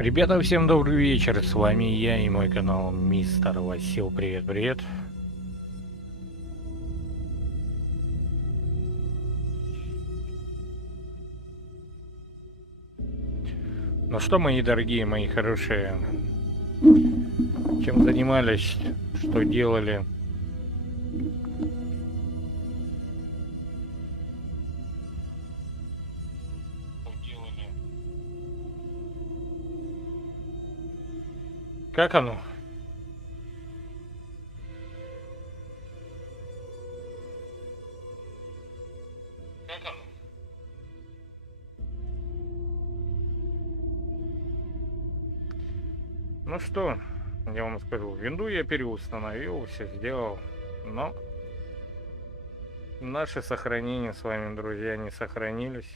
Ребята, всем добрый вечер, с вами я и мой канал мистер Василий. Привет. Ну что, мои дорогие, мои хорошие, чем занимались, что делали? Как оно? Ну что, я вам скажу, винду я переустановил, все сделал, но наши сохранения с вами, друзья, не сохранились.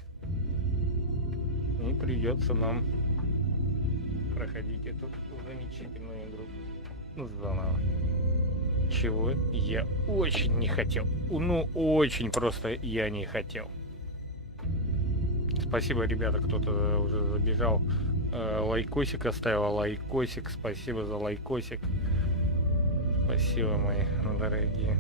И придется нам проходить эту замечательную игру заново. Чего я очень не хотел. Ну, очень просто я не хотел. Спасибо, ребята, кто-то уже забежал. Лайкосик оставил, лайкосик. Спасибо за лайкосик. Спасибо, мои дорогие.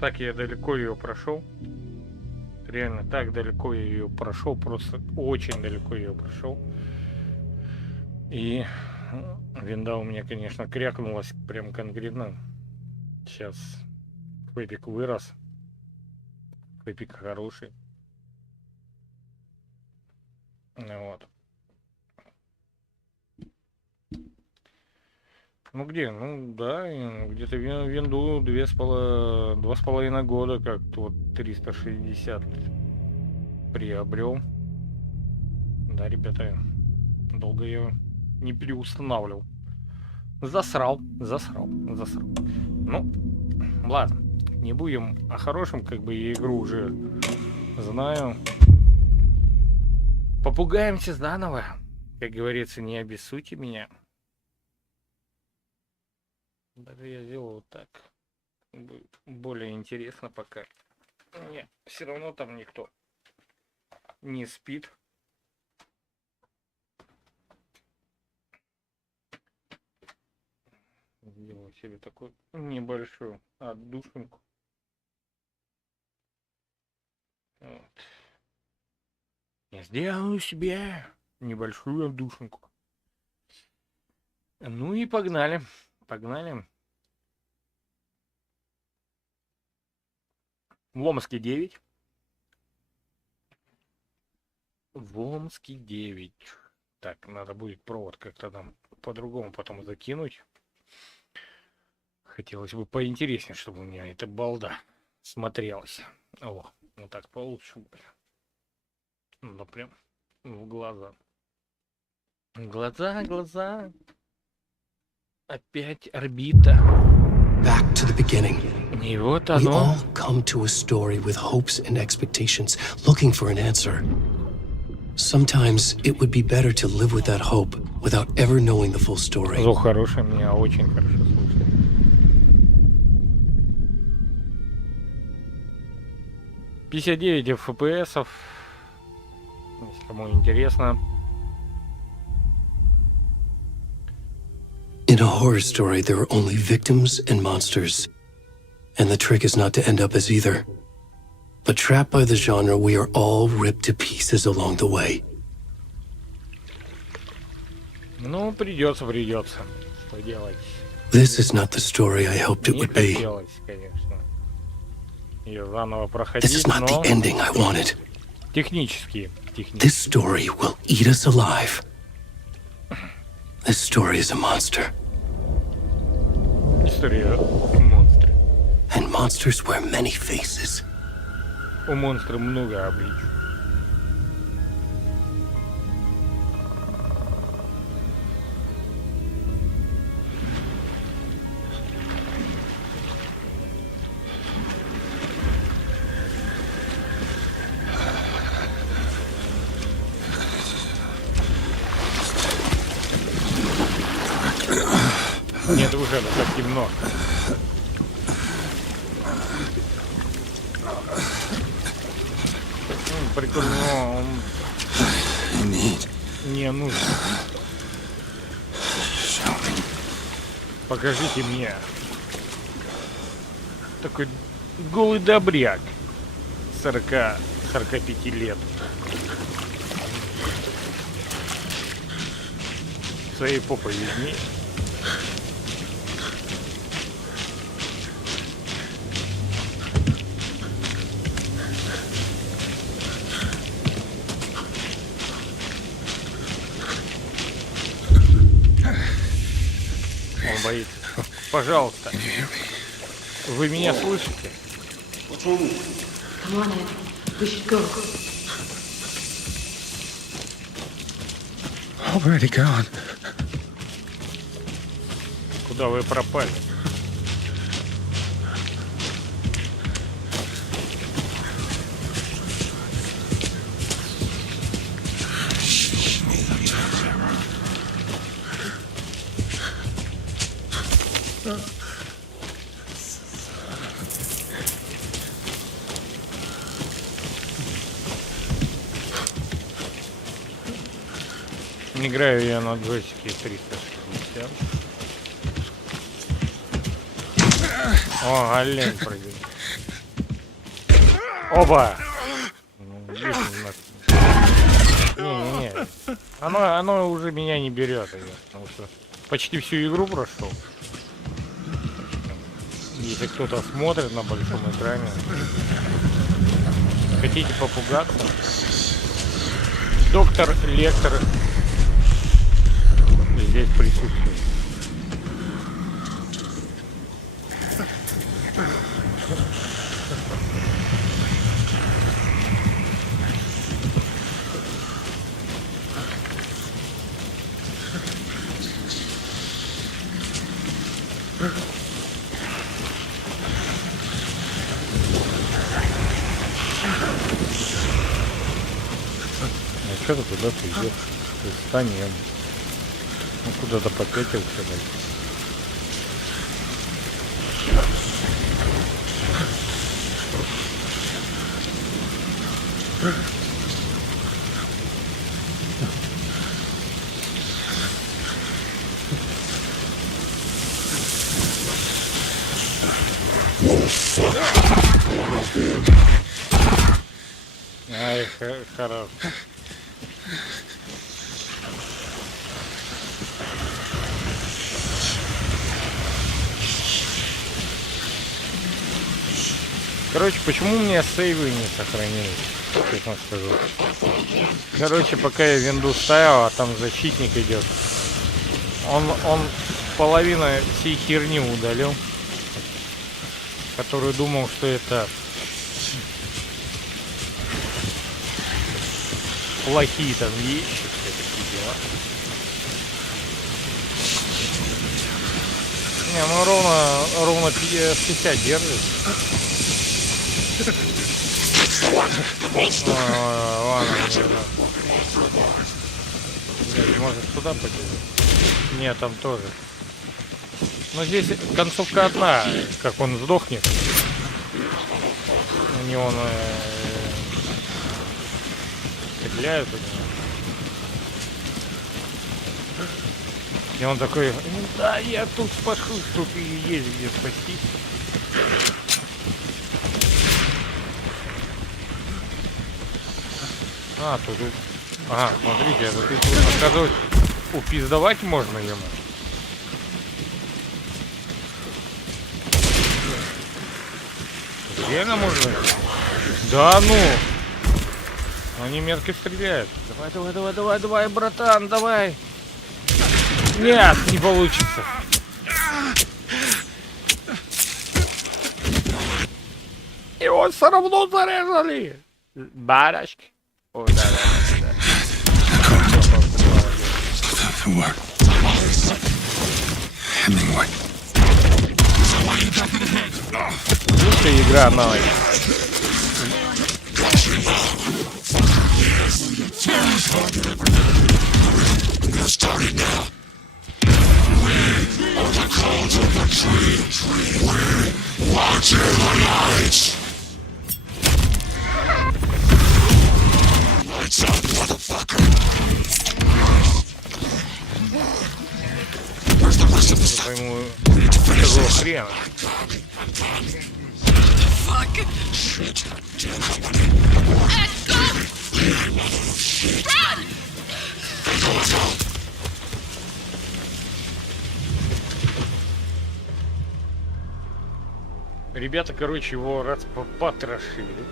Так я далеко ее прошел. Реально так далеко я ее прошел. Просто очень далеко ее прошел. И винда у меня, конечно, крякнулась прям конкретно. Сейчас фэпик вырос. Фэпик хороший. Вот. Ну где? Ну да, где-то винду 2,5 года, как-то вот 360 приобрел. Да, ребята, долго я не переустанавливал. Засрал. Ну, ладно, не будем о хорошем, как бы я игру уже знаю. Попугаемся заново. Как говорится, не обессудьте меня. Даже я сделал вот так. Будет более интересно пока. Нет, все равно там никто не спит. Сделаю себе такую небольшую отдушинку. Вот. Я сделаю себе небольшую отдушинку. Ну и погнали. Погнали. В Омске 9. В Омске 9. Так, надо будет провод как-то там по-другому потом закинуть. Хотелось бы поинтереснее, чтобы у меня эта балда смотрелась. О, вот так получше будет. Ну, прям в глаза. Глаза. Опять орбита. Back to the beginning. И вот We оно. all come to a story with hopes and expectations, looking for an answer. Sometimes it would be better to live with that hope without ever knowing the full story. Звук хороший, меня очень хорошо слышно. $59 FPS, если кому интересно. In a horror story, there are only victims and monsters. And the trick is not to end up as either. But trapped by the genre, we are all ripped to pieces along the way. Ну, придется. Что делать? This is not the story I hoped it Не would be. хотелось, конечно, ее заново This проходить, is not но the ending I wanted. технически. This story will eat us alive. This story is a monster. История монстра. And monsters wear many faces. У монстра много обличий. Нет, уже так темно. Прикольно, он не нужен. Покажите мне. Такой голый добряк. 40-45 лет. Своей попой видней. Он боится. Пожалуйста. Вы меня слышите? Come on, Ed. We should go. Already gone. Куда вы пропали? Играю я на джойстике 360. О, олень прыгает. Оба! Не-не-не. Оно уже меня не берет, потому что почти всю игру прошел. Если кто-то смотрит на большом экране, хотите попугаться, доктор, лектор здесь присутствует. А что ты туда придешь? Станем. Ну куда-то попятился дальше. Ай, хорошо. Короче, почему у меня сейвы не сохранились? Честно скажу. Короче, пока я винду ставил, а там защитник идет. Он половину всей херни удалил. Который думал, что это плохие там вещи, все такие дела. Не, ну ровно 50 держит. Ладно, может сюда побежать? Нет, там тоже. Но здесь концовка одна, как он сдохнет. У него он стреляют. И он такой, да, я тут спашусь, тут и есть где спастись. А, тут... Ага, смотрите, это тут, оказывается, упиздавать можно ему. Реально можно? Да ну! Они метко стреляют. Давай, братан, давай! Нет, не получится. Его все равно зарезали! Барашки. О, да. Лучшая игра на пойму, какого хрена. Ребята, короче, его раз потрошили.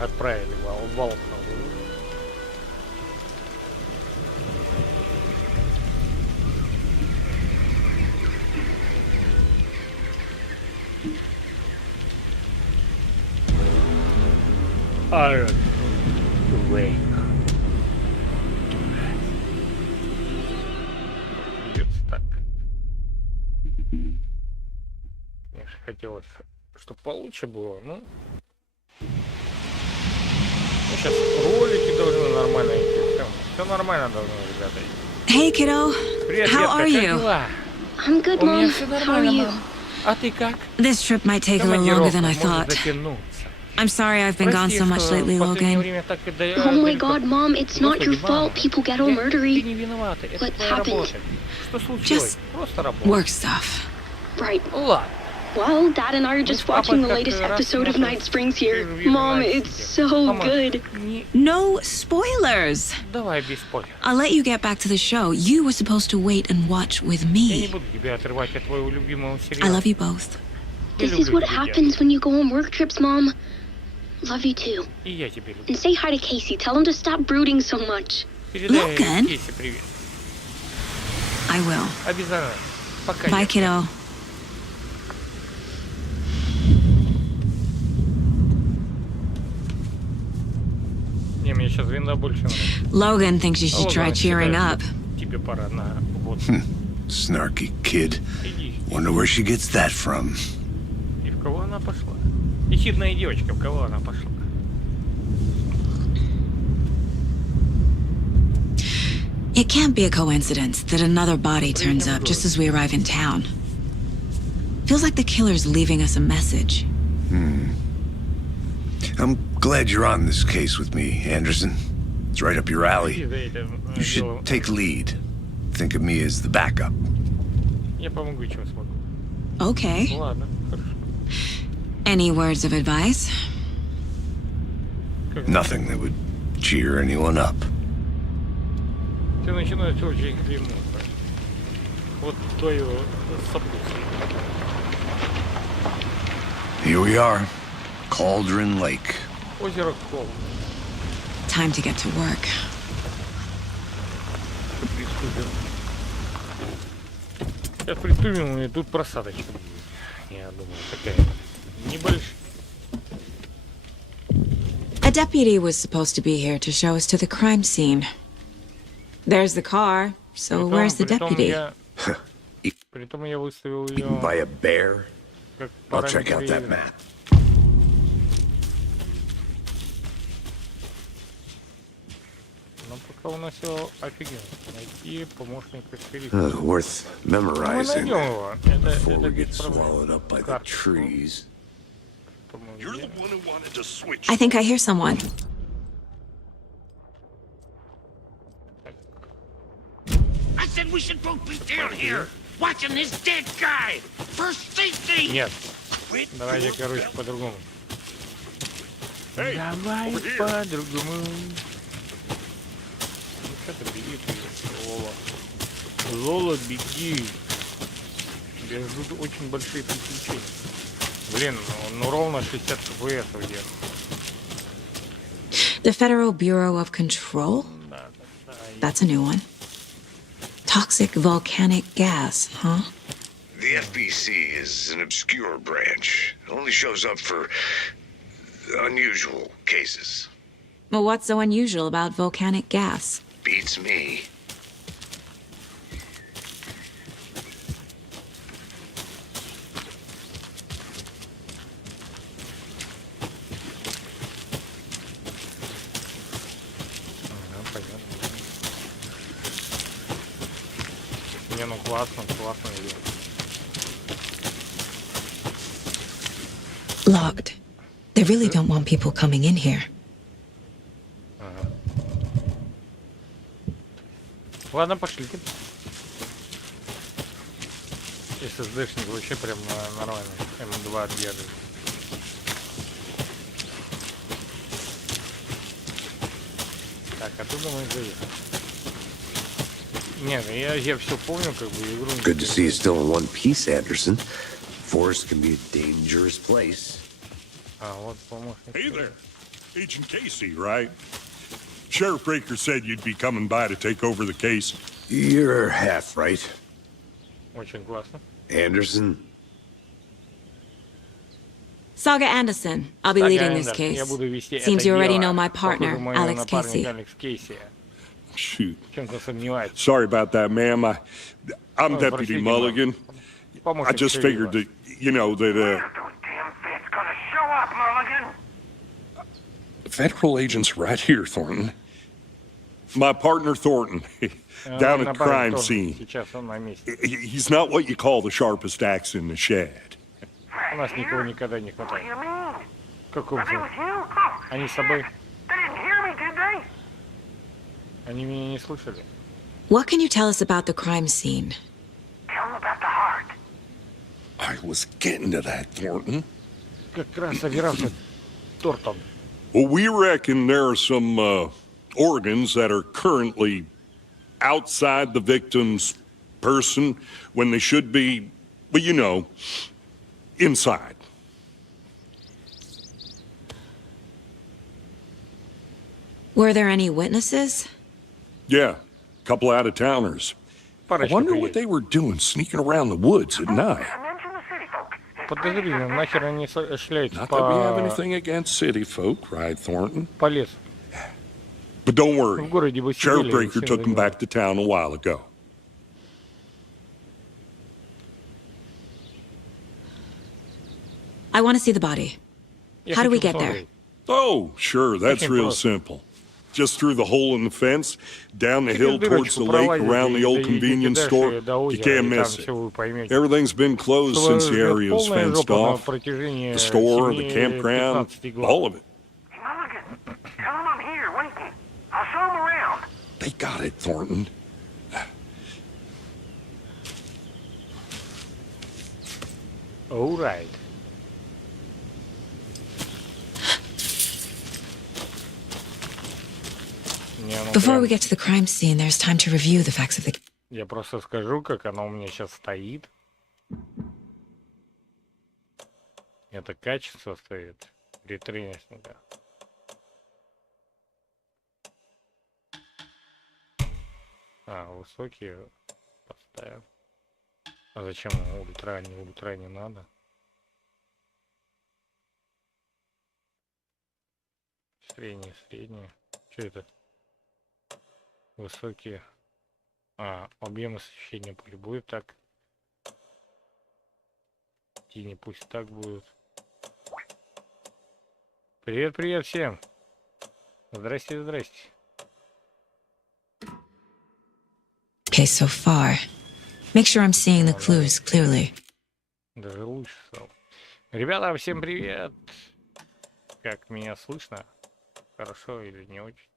Отправили в Волхову. ВЕЙК. Так. Конечно, хотелось, чтобы получше было, но... Сейчас ролики должны нормально идти. Все нормально должно, ребята. Hey, kiddo. Привет, How are детка, you? как дела? I'm good, У меня Mom. все How are нормально, you? мам. А ты как? This trip might take a little longer than I Командировка может thought. затянуться. I'm sorry I've been gone Прости, so much что lately, в последнее Logan. время так и Oh my далеко. God, Mom, it's not your Господи, мама, fault. People get all Ты murdery. не виновата, это What твоя happened? работа. Что случилось? Just Просто работа. Work stuff. Right. Ладно. Well, Dad and I are just watching the latest episode of Night Springs here. Mom, it's so Мама, good. No spoilers. Давай без спойлеров. I'll let you get back to the show. You were supposed to wait and watch with Я не me. буду тебя отрывать от твоего любимого I сериала. love you both. Я This is люблю what тебя. happens when you go on work trips, Mom. Love you too. И я тебя люблю. And say hi to Casey. Tell him to stop brooding so much. Передай Logan. Кейси привет. I will. Обязательно. Пока. Bye, kiddo. Не, мне сейчас винда больше надо. Logan thinks you should Ладно, try cheering считаю, up. что тебе пора на вот. Snarky kid. Иди. Wonder where she gets that from. И в кого она пошла? Ехидная девочка, в кого она пошла? It can't be a coincidence that another body turns up just as we arrive in town. Feels like the killer's leaving us a message. I'm glad you're on this case with me, Anderson. It's right up your alley. You should take lead. Think of me as the backup. Я помогу, чем смогу. Okay. Ладно, хорошо. Any words of advice? Nothing that would cheer anyone up. Ты начинаешь очень длинно. Вот твое сопутствие. Here we are. Cauldron Lake. Озеро Кол. Time to get to work. Приступим. Сейчас приступим, и тут просадочка будет. Я думаю, такая небольшая. A deputy was supposed to be here to show us to the crime scene. There's the car, so where's the deputy? Притом я выставил ее Eaten by a bear? как I'll check out that параметр. map. Но пока у нас все офигенно. Найти помощника шерифа. Worth Мы memorizing найдем его. Это before we без get swallowed проблем. up by the Карточку. trees. По-моему, где? I think I hear someone. I said we should both be down here, watching this dead guy. First safety. Нет. Давайте, короче, по-другому. Давай по-другому. Ну что ты беги, ты, Лола. Лола, беги. Тебя ждут очень большие приключения. Блин, ну ровно 60 FPS где. The Federal Bureau of Control? Да, да, да. That's a new one. Toxic volcanic gas, huh? The FBC is an obscure branch. It only shows up for unusual cases. Well, what's so unusual about volcanic gas? Beats me. Ага, понятно. Не, ну классно, классно идет. Locked. They really don't want people coming in here. Ладно, пошлите. SSD-шник вообще прям нормально. М2 держит. Так, а туда мы заехали. Нет, я все помню, как бы игру. Good to see you still in one piece, Anderson. Forest can be a dangerous place. А, вот помощник. Hey there. Agent Casey, right? Sheriff Breaker said you'd be coming by to take over the case. You're half right. Очень классно. Anderson? Saga Anderson. I'll be leading this case. Я буду вести Seems это you already дело. know my partner, Походу, мой Alex напарник Casey. Алекс Кейси. Shoot. В чем-то сомневаюсь. Sorry about that, ma'am. I'm Oh, Deputy простите, Mulligan. I Помощник just Сергеева. figured that, you know, that, Those damn feds gonna show up, Mulligan. federal agent's right here, Thornton. My partner, Thornton, down at the Напарник crime тоже. scene. Сейчас он на месте. He's not what you call the sharpest axe in the shed. У нас никого никогда не What do хватает. you mean? Какого Are they смысла? with you? Oh, Они с тобой. they didn't hear me, did they? Они меня не слышали. What can you tell us about the crime scene? Tell them about the heart. I was getting to that, Thornton. Как раз собирался тортом. Well, we reckon there are some organs that are currently outside the victim's person when they should be, well, you know, inside. Were there any witnesses? Yeah, a couple out-of-towners. I Парочка wonder what приедет. they were doing sneaking around the woods at night. Mention the city folk. Подозрительно, нахер они шляются Not that we have по anything against city folk, right, Thornton? лесу. But don't В worry, городе бы Sheriff сидели. и Breaker всем took them занимались. back to town a while ago. I want to see the body. Я How do we хочу get there? посмотреть. Oh, sure, that's Очень real просто. simple. Just through the hole in the fence, down the hill Через towards the дырочку lake, пролазите around the и old доедете convenience дальше store. до You озера, can't и там miss it. все вы поймете. Everything's been closed since the area was Полная fenced жопа на off. протяжении The store, the 7-15 campground, глав. all of it. Hey, Mulligan, tell them I'm here waiting. I'll show them around. They got it, Thornton. All right. Не, ну Before прям- we get to the crime scene, there's time to review the facts of the... Я просто скажу, как она у меня сейчас стоит. Это качество стоит. Ретрейсника. А, высокие поставим. А зачем ультра не надо? Средние. Что это? Высокие. А, объем освещения пусть будет так. Тени пусть так будут. Привет всем. Здрасте. Okay, so far. Make sure I'm seeing the clues clearly. Даже лучше стал. Ребята, всем привет. Как меня слышно? Хорошо или не очень?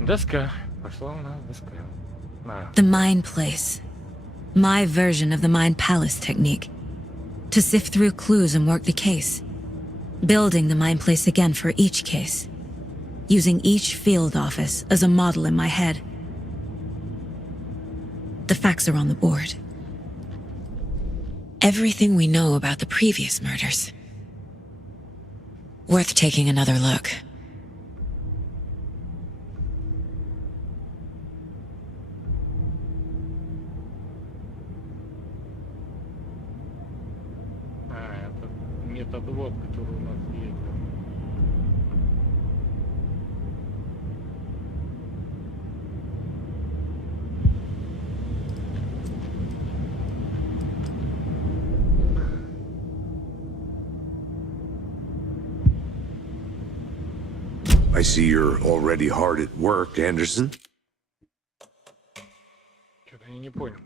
Доска. Пошла у нас доска. На. The Mind Place. My version of the Mind Palace technique. To sift through clues and work the case. Building the Mind Place again for each case. Using each field office as a model in my head. The facts are on the board. Everything we know about the previous murders. Worth taking another look. А, это метод вот, который у нас есть. I see you're already hard at work, Anderson. Что-то я не понял.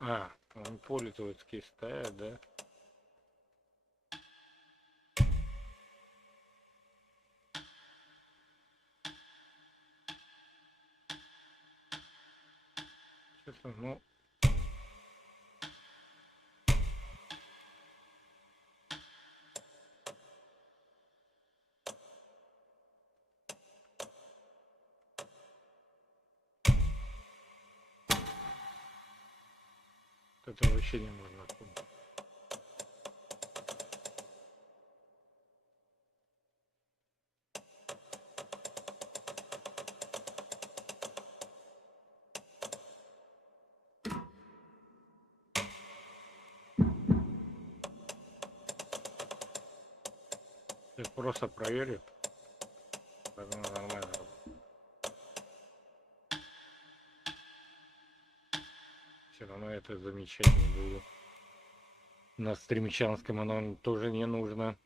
А, он пользовательский ставит, да? Что-то, ну... Это вообще не можно помнить. Я просто проверю. Так оно нормально работает. Все равно это замечать не буду. На стримчанском оно тоже не нужно.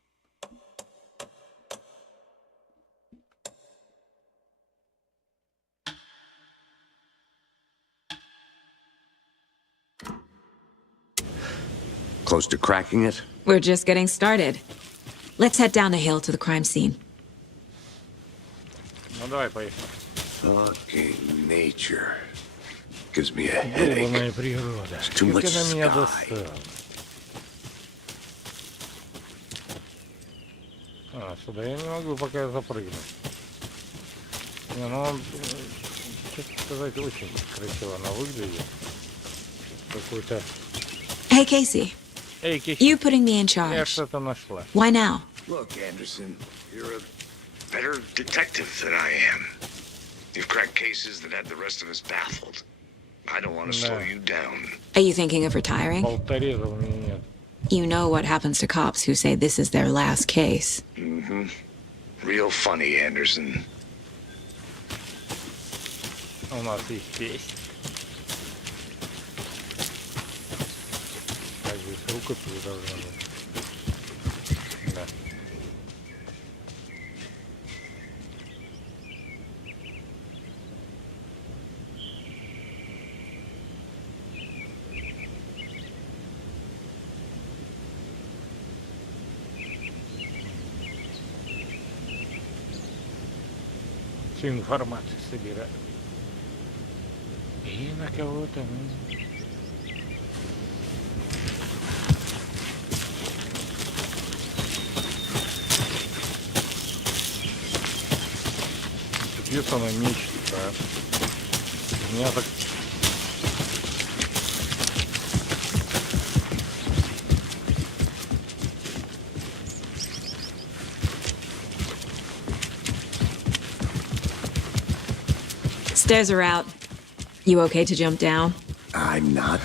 Close to cracking it? We're just getting started. Let's head down the hill to the crime scene. Ну давай, поехали. Fucking nature. Gives me a headache. Долбаная природа. Too much Как она меня sky. достала. А, сюда я не могу пока запрыгнуть. Не, ну он, честно сказать, очень красиво она выглядит. Какой-то... Hey, Casey. Эй, Кищ, You putting me in я charge. что-то нашла. Why now? Look, Anderson, you're a better detective than I am. You've cracked cases that had the rest of us baffled. I don't want to slow you down. Are you thinking of retiring? Болтореза у меня нет. You know what happens to cops who say this is their last case. Mm-hmm. Real funny, Anderson. У нас есть песнь. Так, здесь рукопись должна быть. Да. Всю информацию собираю. И на кого-то мы... Пипец она мечет, да. У меня так... Stairs are out. You okay to jump down? I'm not.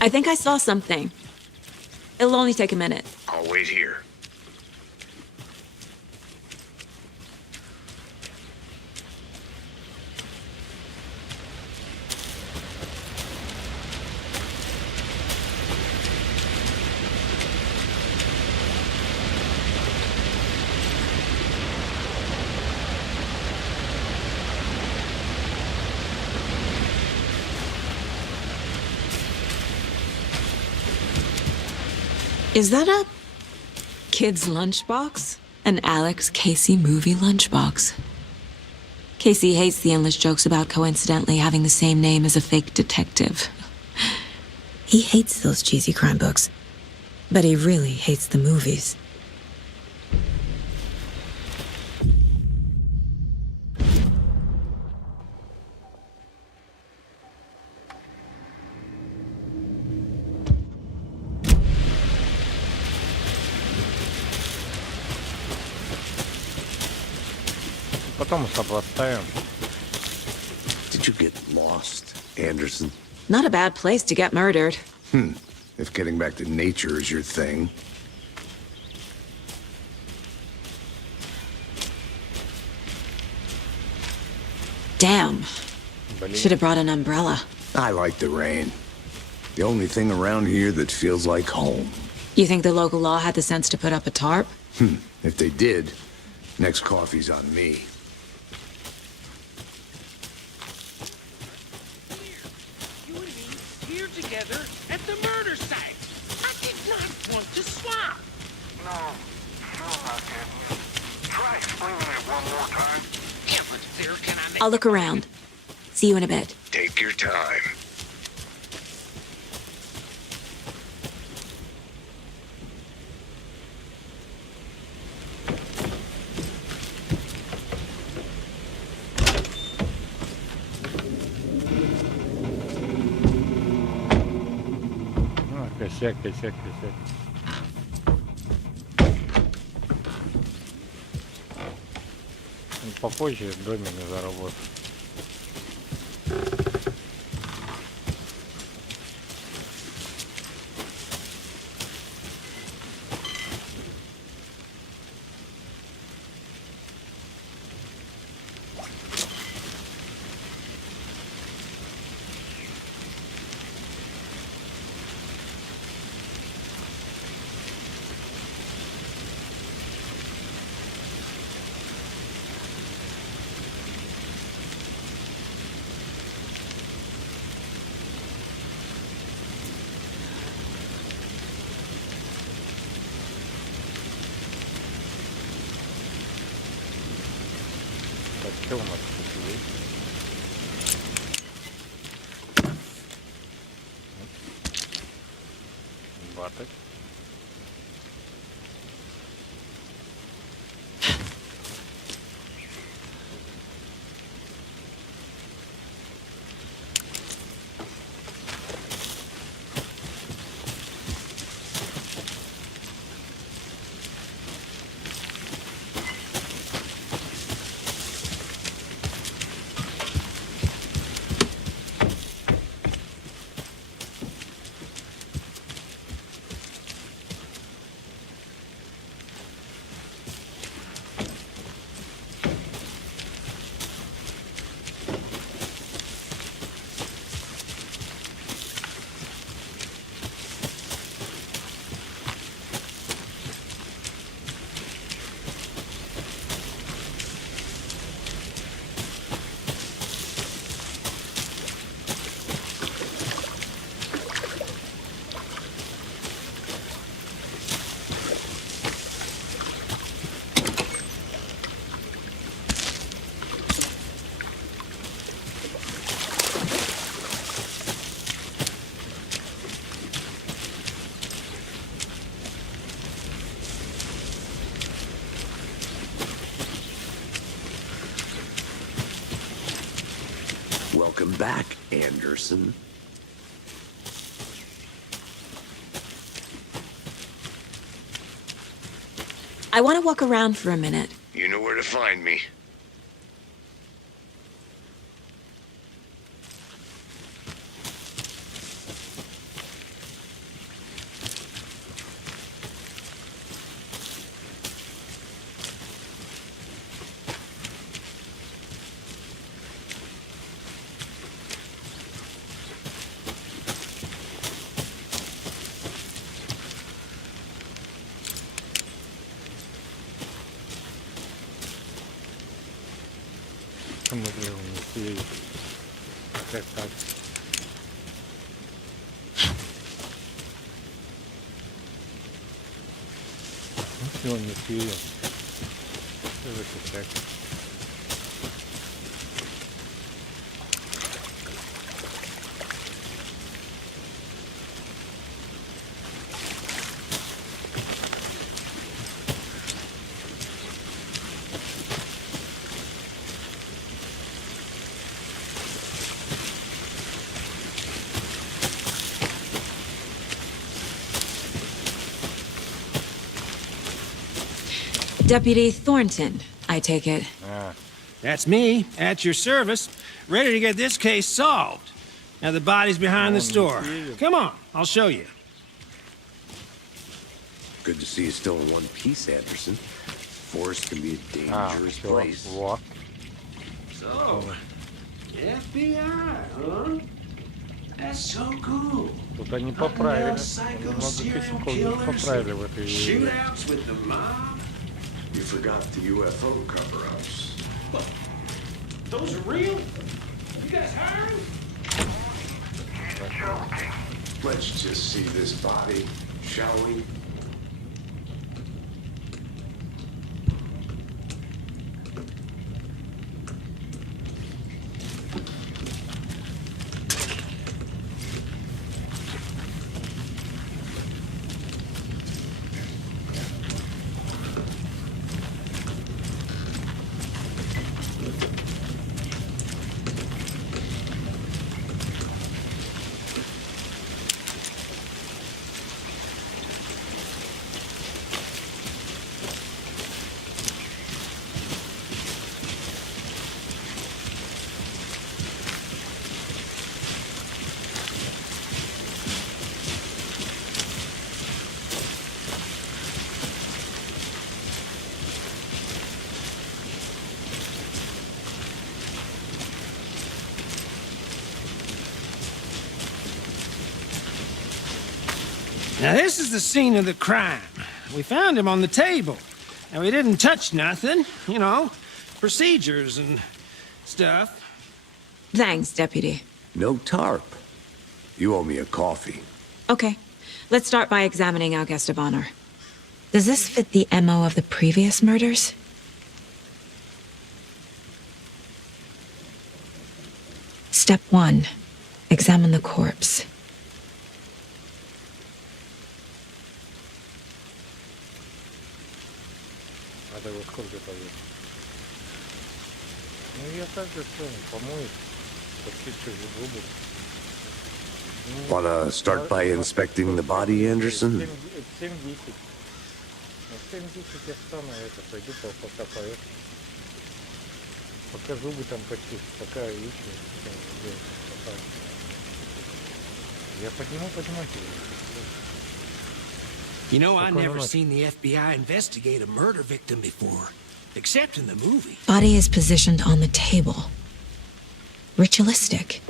I think I saw something. It'll only take a minute. I'll wait here. Is that a kid's lunchbox? An Alex Casey movie lunchbox. Casey hates the endless jokes about coincidentally having the same name as a fake detective. He hates those cheesy crime books, but he really hates the movies. потом сопоставим. Did you get lost, Anderson? Not a bad place to get murdered. If getting back to nature is your thing. Damn. Блин. Should have brought an umbrella. I like the rain. The only thing around here that feels like home. You think the local law had the sense to put up a tarp? If they did, next coffee's on me. You and me here together at the murder site. I did not want to swap. No, sure not, Captain. Try explaining it one more time. Yeah, but there can I make... I'll look around. See you in a bit. Take your time. Косяк. Попозже в доме не заработаю. Так, что у нас тут есть? Баток. Welcome back, Anderson. I want to walk around for a minute. You know where to find me. Смотрел, не сею. Как так? Ну все, не сею. Что за косяк? Deputy Thornton, I take it. А, That's me, at your service, ready to get this case solved. Now the body's behind the store. Come on, I'll show you. Good to see you still in one piece, Anderson. Forest can be a dangerous place. Вот. So, FBI, huh? That's so cool. Тут они поправили. Много косяков поправили в этой игре. Shootouts with the mob. You forgot the UFO cover-ups. Those are real? You guys hiring? Let's just see this body, shall we? Now this is the scene of the crime. We found him on the table. And we didn't touch nothing, you know, procedures and stuff. Thanks, Deputy. No tarp. You owe me a coffee. Okay, let's start by examining our guest of honor. Does this fit the MO of the previous murders? Step 1. Examine the corpse. Надо его сколько повесить. Ну я так же понял, помоюсь, почищу зубы. Wanna start by inspecting the body, Anderson? 7-10. На 7-10 я встану, это пойду пока поеду. Пока зубы там почищу, пока яички. Я подниму. You know, I never seen the FBI investigate a murder victim before, except in the movie. Body is positioned on the table. Ritualistic.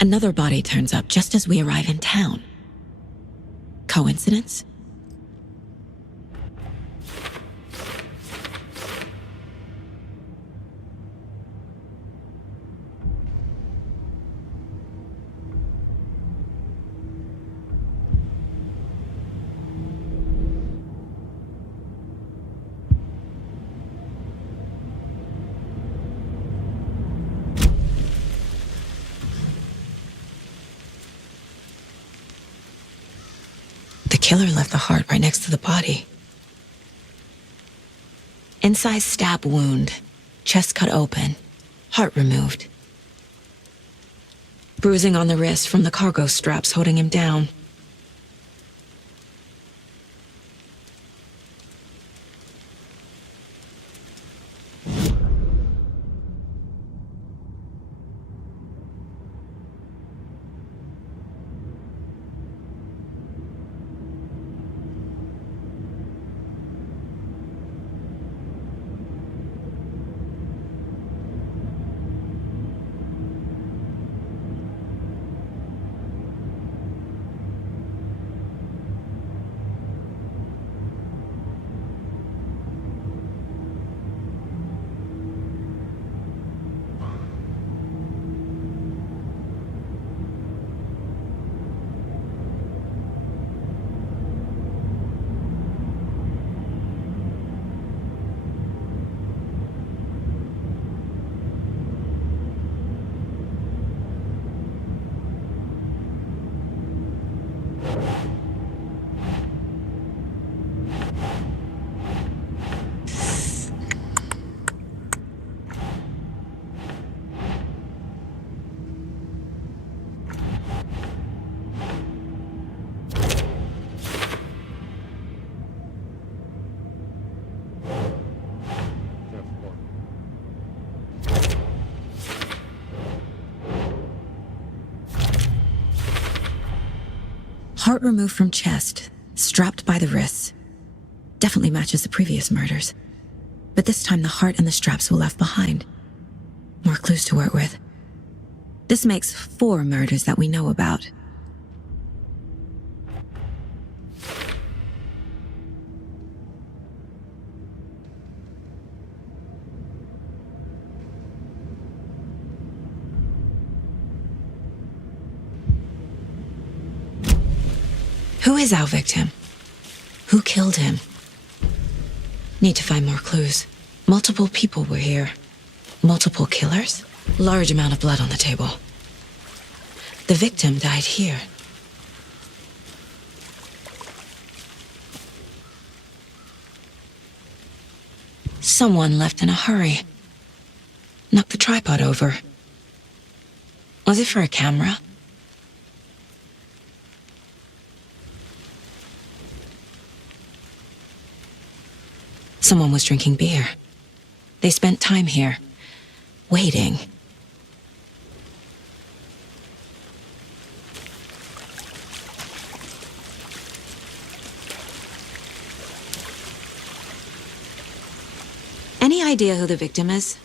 Another body turns up just as we arrive in town. Coincidence? The killer left the heart right next to the body. Incised stab wound, chest cut open, heart removed. Bruising on the wrist from the cargo straps holding him down. Heart removed from chest, strapped by the wrists. Definitely matches the previous murders. But this time the heart and the straps were left behind. More clues to work with. This makes 4 murders that we know about. Who is our victim? Who killed him? Need to find more clues. Multiple people were here. Multiple killers? Large amount of blood on the table. The victim died here. Someone left in a hurry. Knocked the tripod over. Was it for a camera? Someone was drinking beer. They spent time here, waiting. Any idea who the victim is?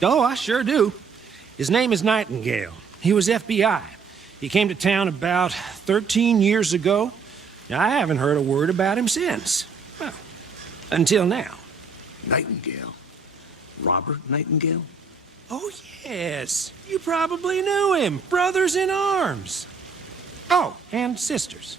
Oh, I sure do. His name is Nightingale. He was FBI. He came to town about 13 years ago. I haven't heard a word about him since. Well, until now. Nightingale? Robert Nightingale? Oh, yes. You probably knew him. Brothers in arms. Oh, and sisters.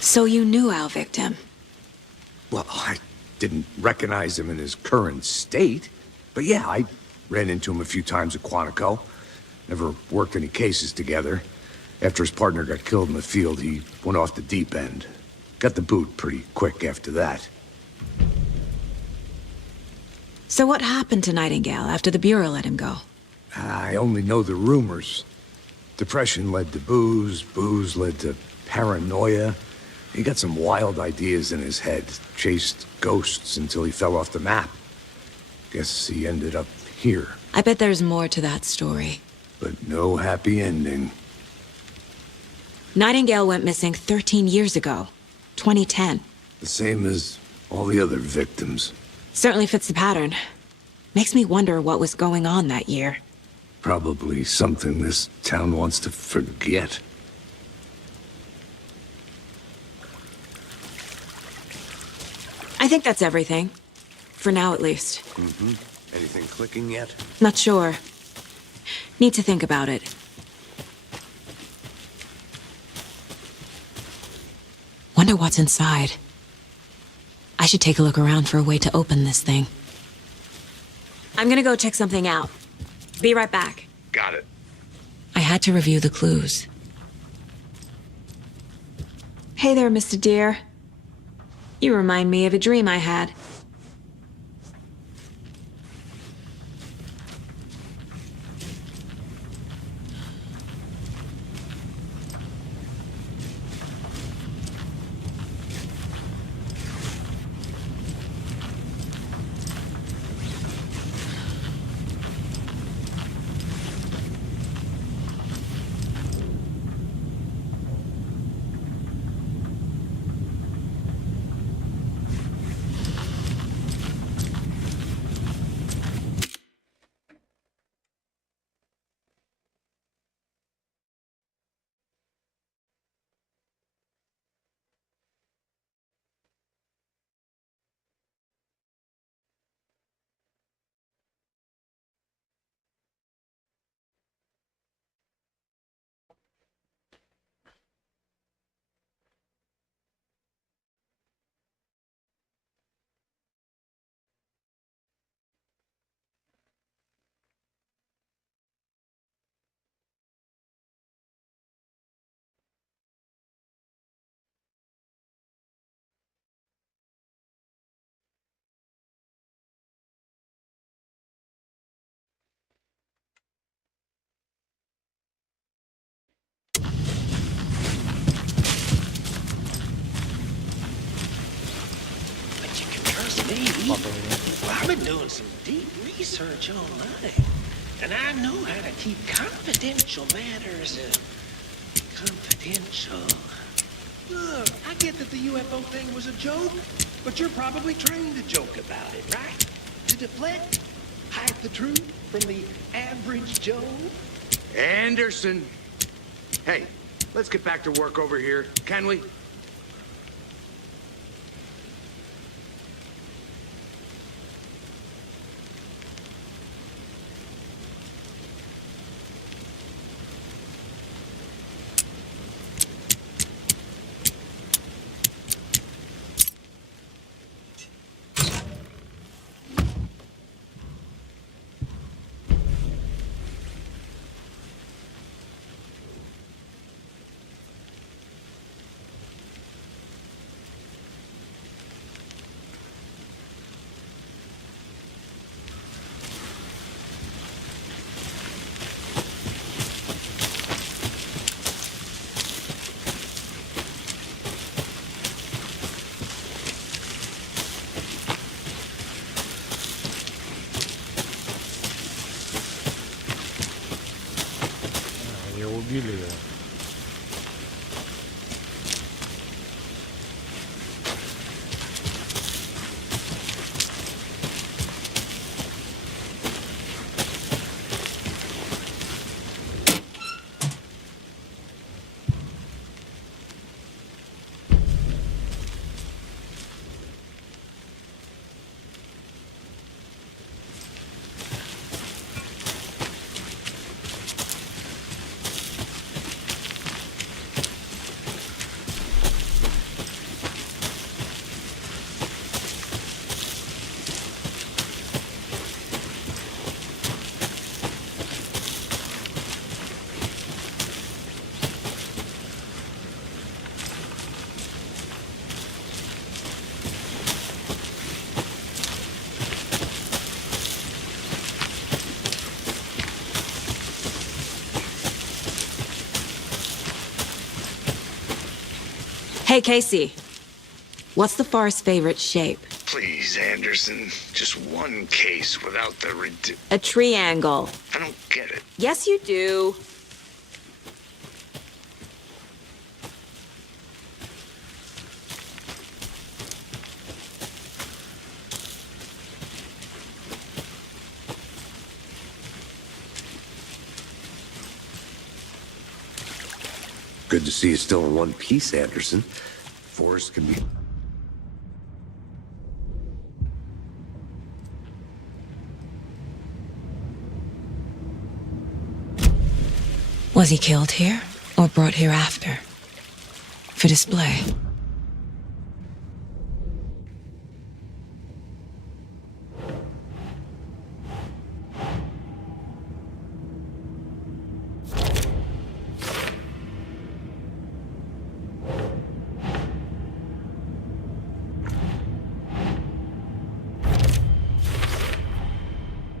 So you knew our victim? Well, I didn't recognize him in his current state. But yeah, I ran into him a few times at Quantico. Never worked any cases together. After his partner got killed in the field, he went off the deep end. Got the boot pretty quick after that. So what happened to Nightingale after the Bureau let him go? I only know the rumors. Depression led to booze, booze led to paranoia. He got some wild ideas in his head, chased ghosts until he fell off the map. Guess he ended up here. I bet there's more to that story. But no happy ending. Nightingale went missing 13 years ago, 2010. The same as all the other victims. Certainly fits the pattern. Makes me wonder what was going on that year. Probably something this town wants to forget. I think that's everything. For now, at least. Mm-hmm. Anything clicking yet? Not sure. Need to think about it. Wonder what's inside. I should take a look around for a way to open this thing. I'm gonna go check something out. Be right back. Got it. I had to review the clues. Hey there, Mr. Deer. You remind me of a dream I had. me. I've been doing some deep research online, and I know how to keep confidential matters confidential. Look, I get that the UFO thing was a joke, but you're probably trained to joke about it, right? To deflect, hide the truth from the average Joe. Anderson! Hey, let's get back to work over here, can we? Убили его. Hey, Casey. What's the far's favorite shape? Please, Anderson. Just one case without the A triangle. I don't get it. Yes, you do. Good to see you still in one piece, Anderson. Forrest can be... Was he killed here or brought here after? For display?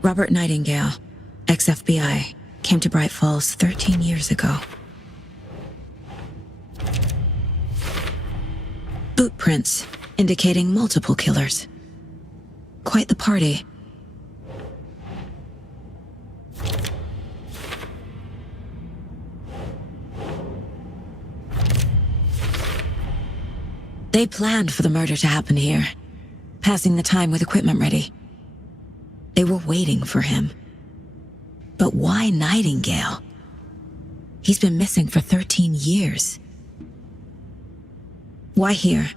Robert Nightingale, ex-FBI, came to Bright Falls 13 years ago. Boot prints indicating multiple killers. Quite the party. They planned for the murder to happen here, passing the time with equipment ready. They were waiting for him. But why Nightingale? He's been missing for 13 years. Why here?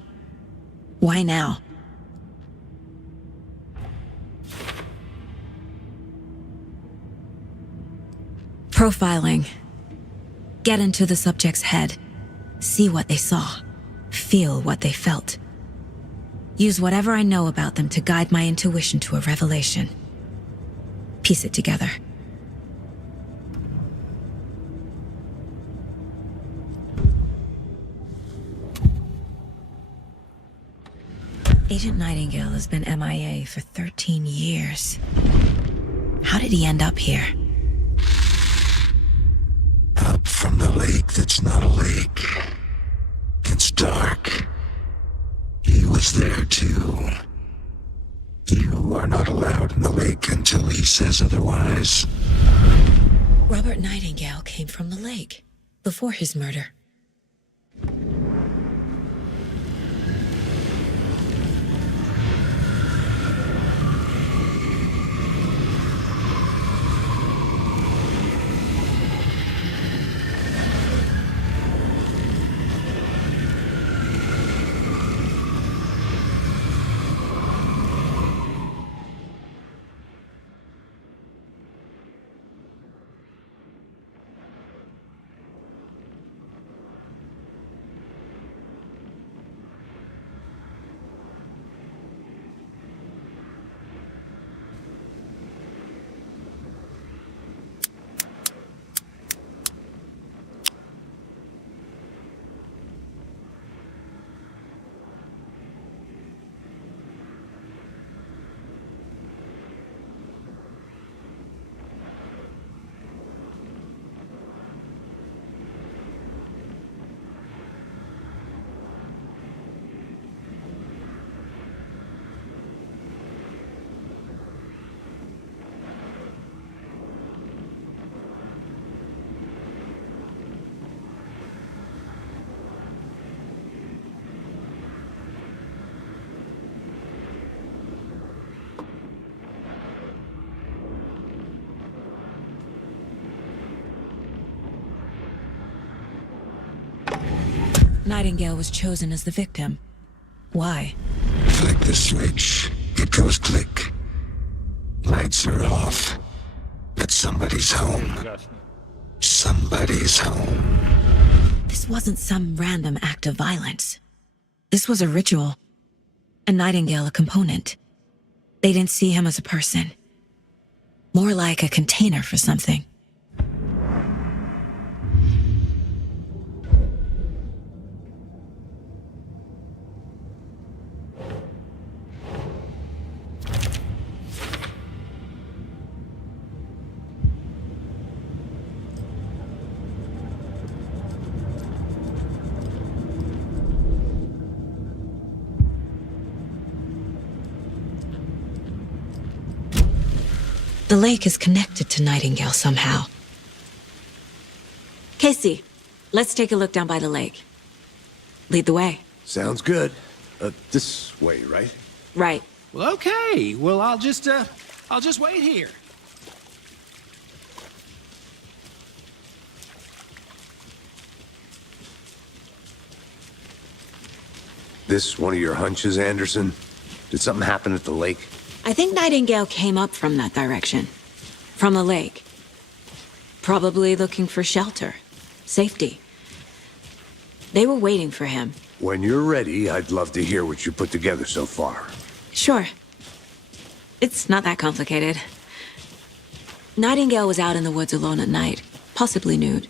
Why now? Profiling. Get into the subject's head. See what they saw. Feel what they felt. Use whatever I know about them to guide my intuition to a revelation. Piece it together. Agent Nightingale has been MIA for 13 years. How did he end up here? Up from the lake that's not a lake. It's dark. He was there too. You are not allowed in the lake until he says otherwise. Robert Nightingale came from the lake before his murder. Nightingale was chosen as the victim. Why? Flick the switch. It goes click. Lights are off. But somebody's home. Somebody's home. This wasn't some random act of violence. This was a ritual. And Nightingale a component. They didn't see him as a person. More like a container for something. The lake is connected to Nightingale somehow. Casey, let's take a look down by the lake. Lead the way. Sounds good. This way, right? Right. Well, okay. Well, I'll just wait here. This one of your hunches, Anderson? Did something happen at the lake? I think Nightingale came up from that direction. From the lake. Probably looking for shelter. Safety. They were waiting for him. When you're ready, I'd love to hear what you put together so far. Sure. It's not that complicated. Nightingale was out in the woods alone at night, possibly nude.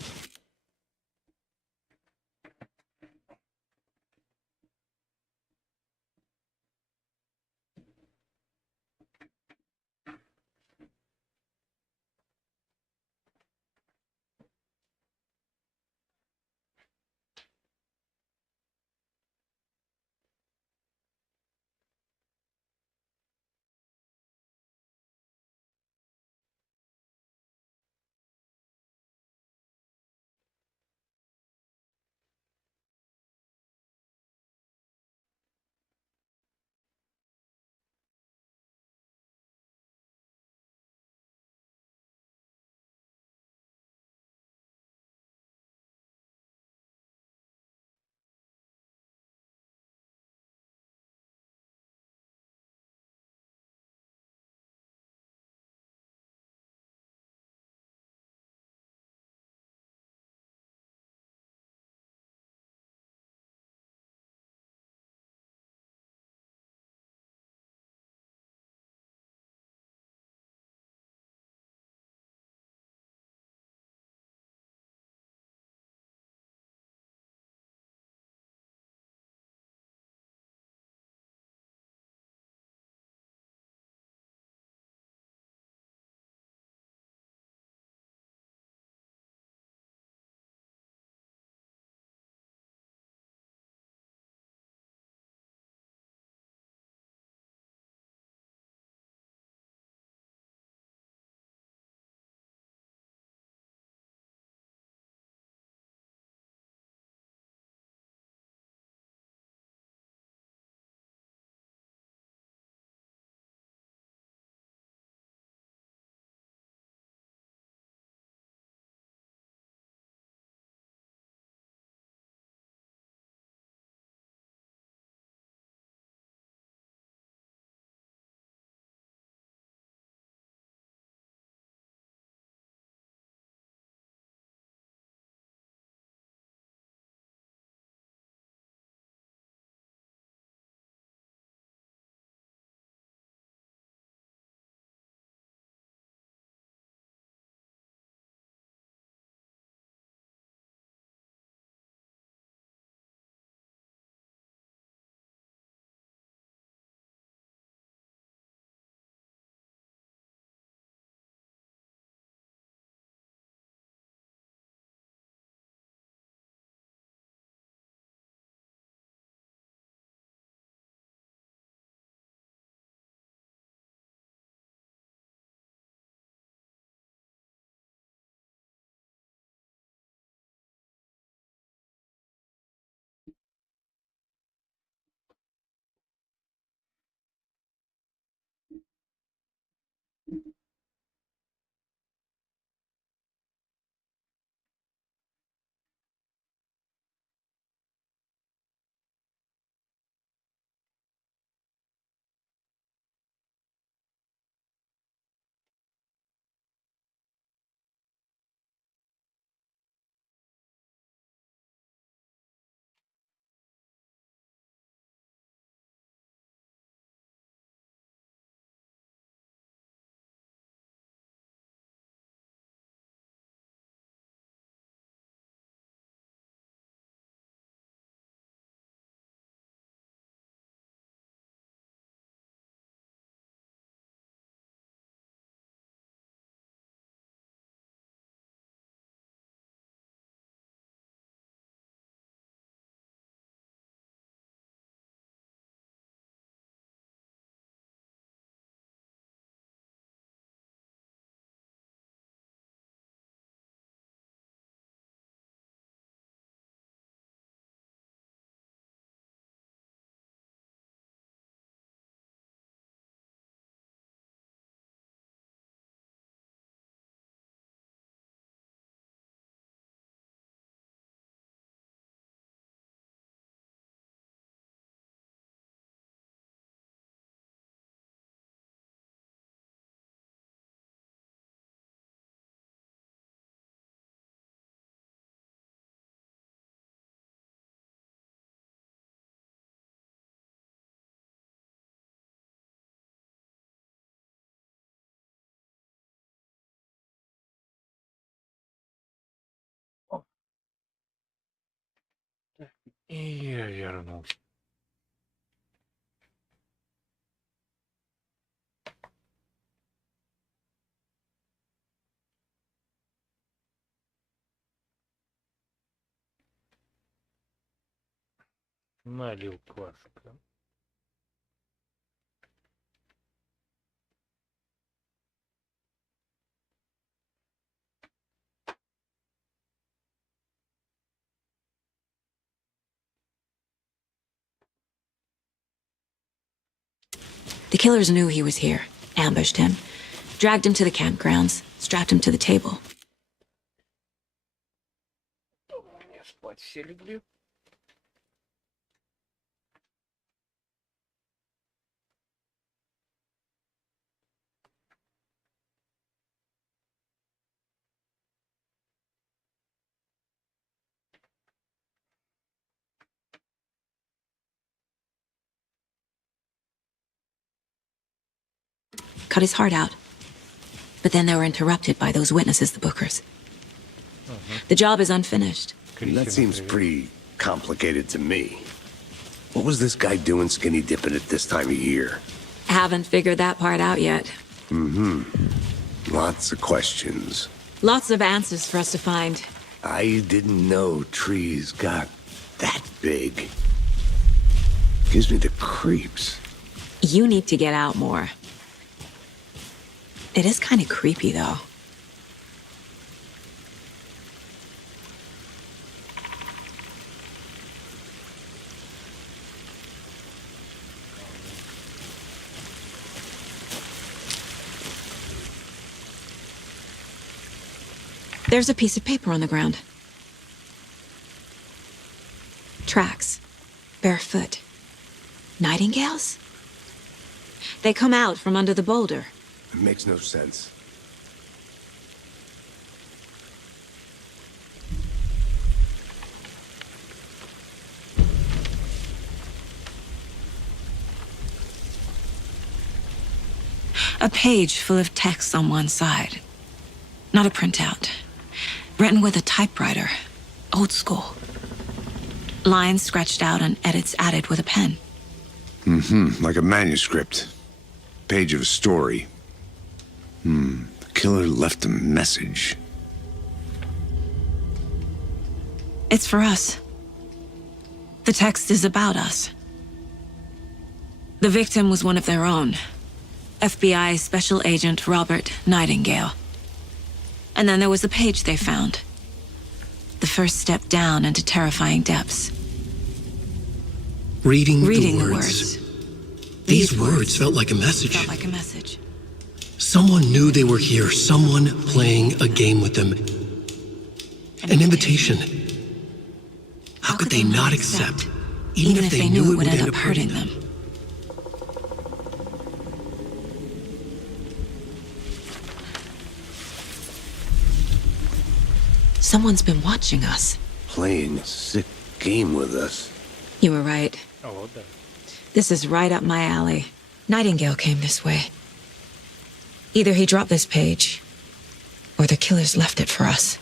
И я вернулся. Налил кваска. The killers knew he was here, ambushed him, dragged him to the campgrounds, strapped him to the table. Я спать все люблю. Cut his heart out. But then they were interrupted by those witnesses, the Bookers. The job is unfinished. That seems pretty complicated to me. What was this guy doing skinny dipping at this time of year? Haven't figured that part out yet. Lots of questions. Lots of answers for us to find. I didn't know trees got that big. Gives me the creeps. You need to get out more. It is kind of creepy, though. There's a piece of paper on the ground. Tracks. Barefoot. Nightingales? They come out from under the boulder. It makes no sense. A page full of text on one side. Not a printout. Written with a typewriter. Old school. Lines scratched out and edits added with a pen. Like a manuscript. Page of a story. The killer left a message. It's for us. The text is about us. The victim was one of their own. FBI Special Agent Robert Nightingale. And then there was the page they found. The first step down into terrifying depths. Reading the the words. These words felt like a message. Felt like a message. Someone knew they were here, someone playing a game with them. An invitation. How could they not accept, even if they knew it would end up hurting them? Someone's been watching us. Playing a sick game with us. You were right. Oh, да. This is right up my alley. Nightingale came this way. Either he dropped this page, or the killers left it for us.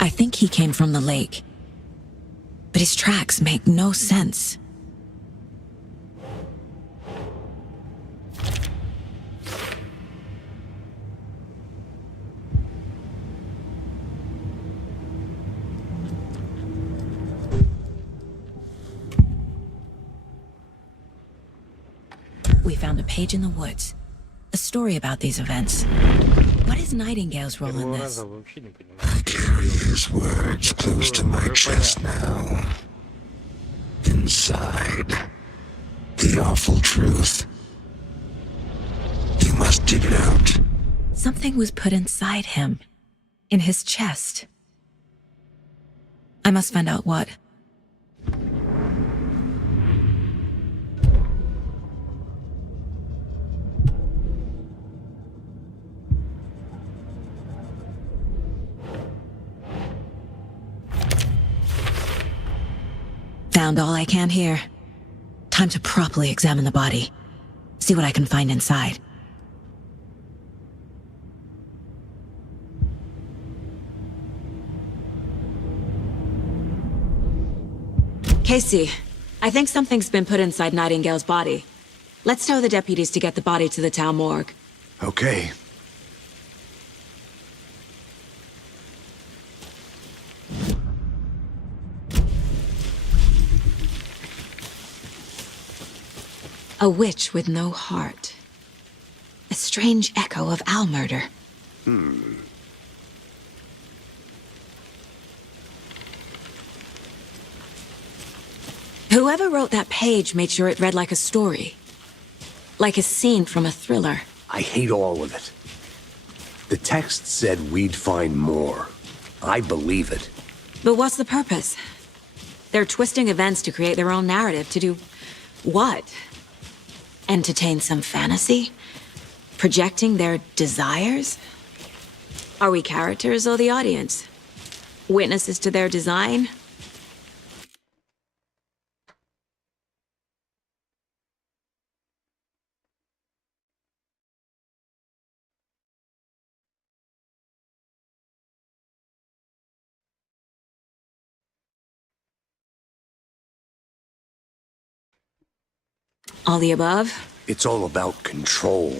I think he came from the lake. But his tracks make no sense. We found a page in the woods. A story about these events. What is Nightingale's role in this? Вообще не понимаю. Carry his words close to my chest now. Inside, the awful truth. You must dig it out. Something was put inside him. In his chest. I must find out what. Found all I can here. Time to properly examine the body. See what I can find inside. Casey, I think something's been put inside Nightingale's body. Let's tell the deputies to get the body to the town morgue. Okay. A witch with no heart. A strange echo of owl murder. Whoever wrote that page made sure it read like a story. Like a scene from a thriller. I hate all of it. The text said we'd find more. I believe it. But what's the purpose? They're twisting events to create their own narrative. To do what? Entertain some fantasy? Projecting their desires? Are we characters or the audience? Witnesses to their design? All the above? It's all about control.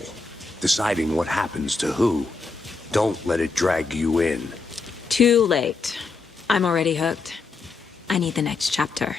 Deciding what happens to who. Don't let it drag you in. Too late. I'm already hooked. I need the next chapter.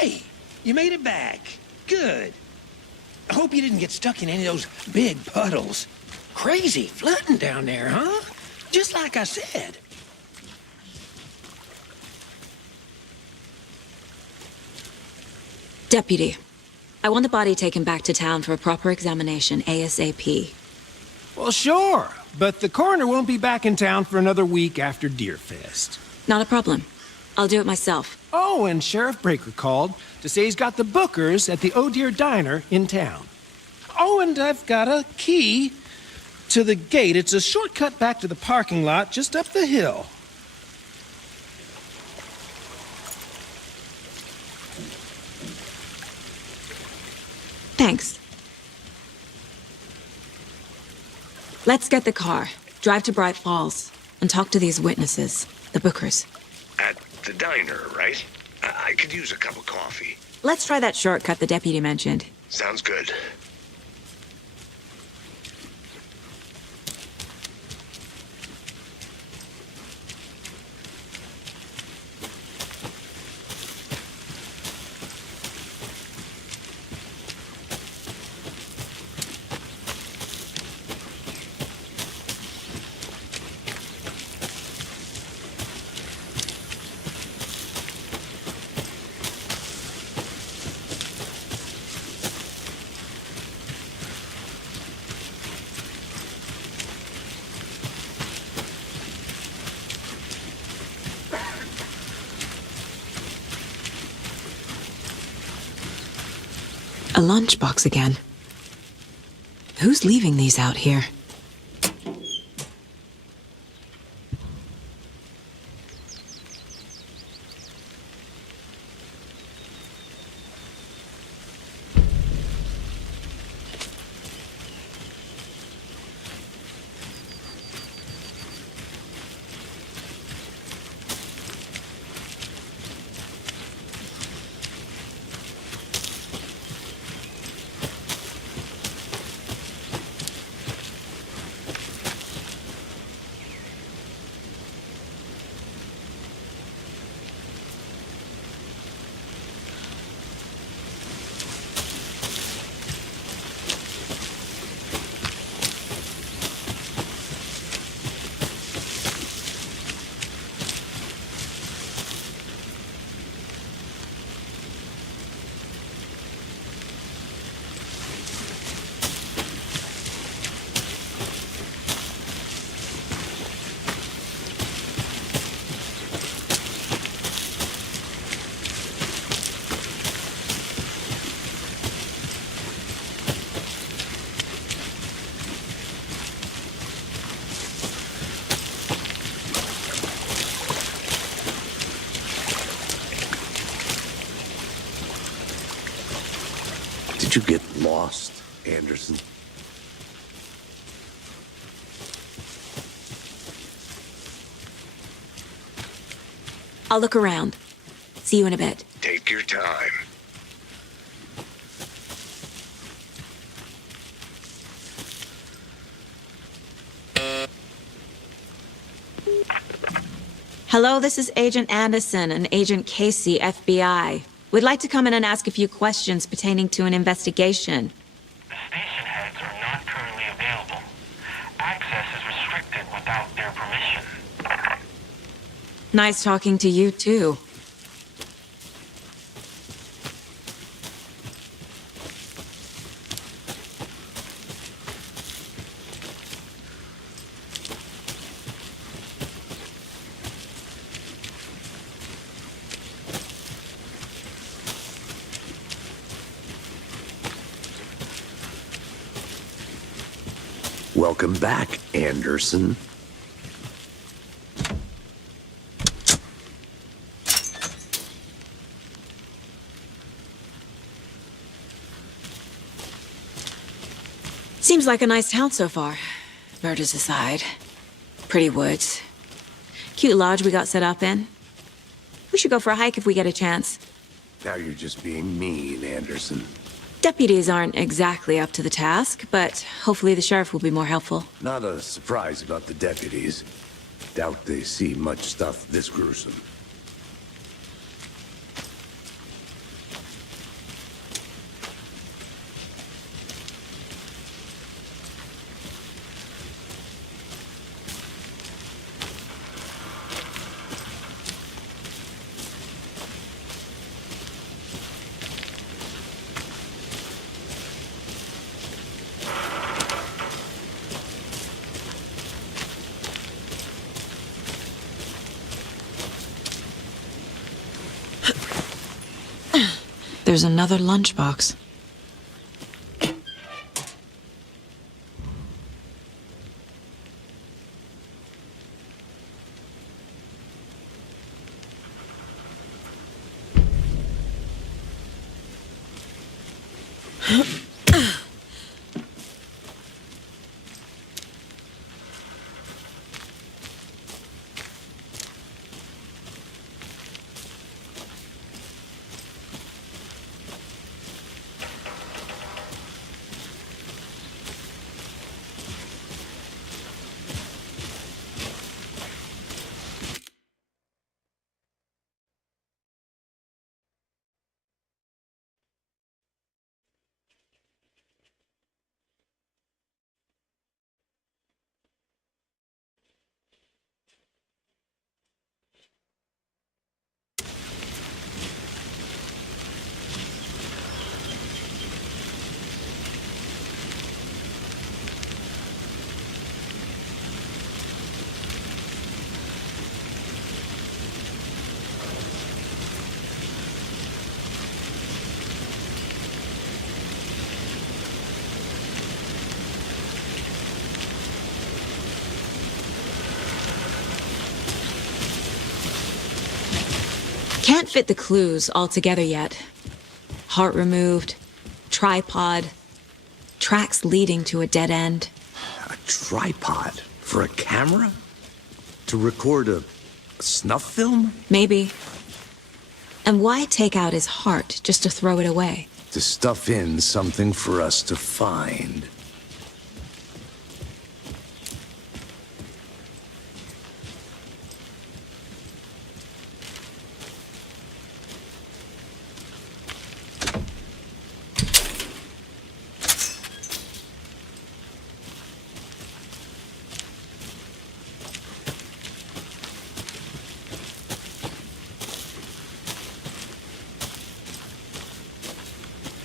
Hey, you made it back. Good. I hope you didn't get stuck in any of those big puddles. Crazy flooding down there, huh? Just like I said. Deputy, I want the body taken back to town for a proper examination ASAP. Well, sure, but the coroner won't be back in town for another week after Deerfest. Not a problem. I'll do it myself. Oh, and Sheriff Breaker called to say he's got the Bookers at the Oh Dear Diner in town. Oh, and I've got a key to the gate. It's a shortcut back to the parking lot just up the hill. Thanks. Let's get the car, drive to Bright Falls, and talk to these witnesses, the Bookers. At the diner, right? I could use a cup of coffee. Let's try that shortcut the deputy mentioned. Sounds good. A lunchbox again. Who's leaving these out here? Did you get lost, Anderson? I'll look around. See you in a bit. Take your time. Hello, this is Agent Anderson and Agent Casey, FBI. We'd like to come in and ask a few questions pertaining to an investigation. The station heads are not currently available. Access is restricted without their permission. Nice talking to you, too. Welcome back, Anderson. Seems like a nice town so far. Murders aside. Pretty woods. Cute lodge we got set up in. We should go for a hike if we get a chance. Now you're just being mean, Anderson. Deputies aren't exactly up to the task, but hopefully the sheriff will be more helpful. Not a surprise about the deputies. Doubt they see much stuff this gruesome. There's another lunchbox. can't fit the clues all together yet. Heart removed, tripod, tracks leading to a dead end. A tripod? For a camera? To record a snuff film? Maybe. And why take out his heart just to throw it away? To stuff in something for us to find.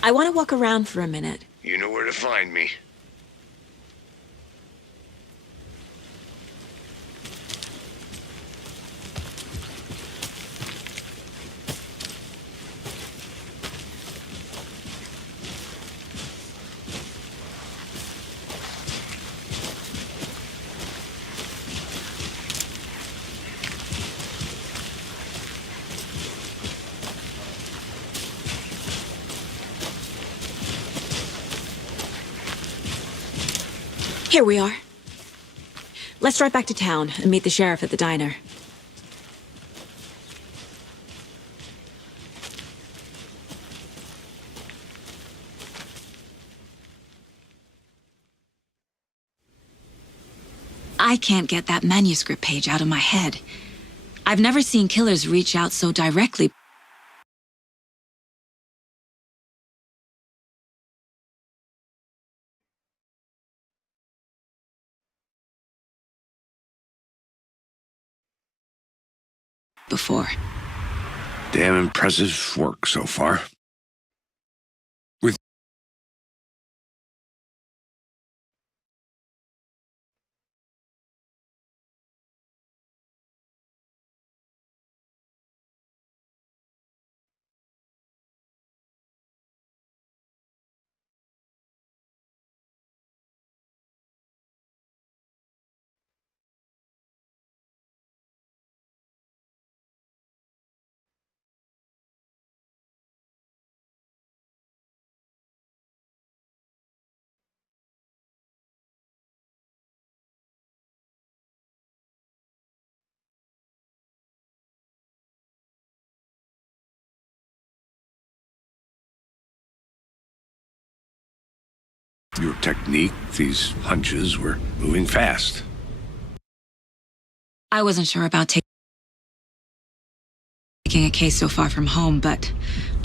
I want to walk around for a minute. You know where to find me. Here we are. Let's drive back to town and meet the sheriff at the diner. I can't get that manuscript page out of my head. I've never seen killers reach out so directly. Before. Damn impressive work so far. Your technique, these hunches were moving fast. I wasn't sure about taking a case so far from home, but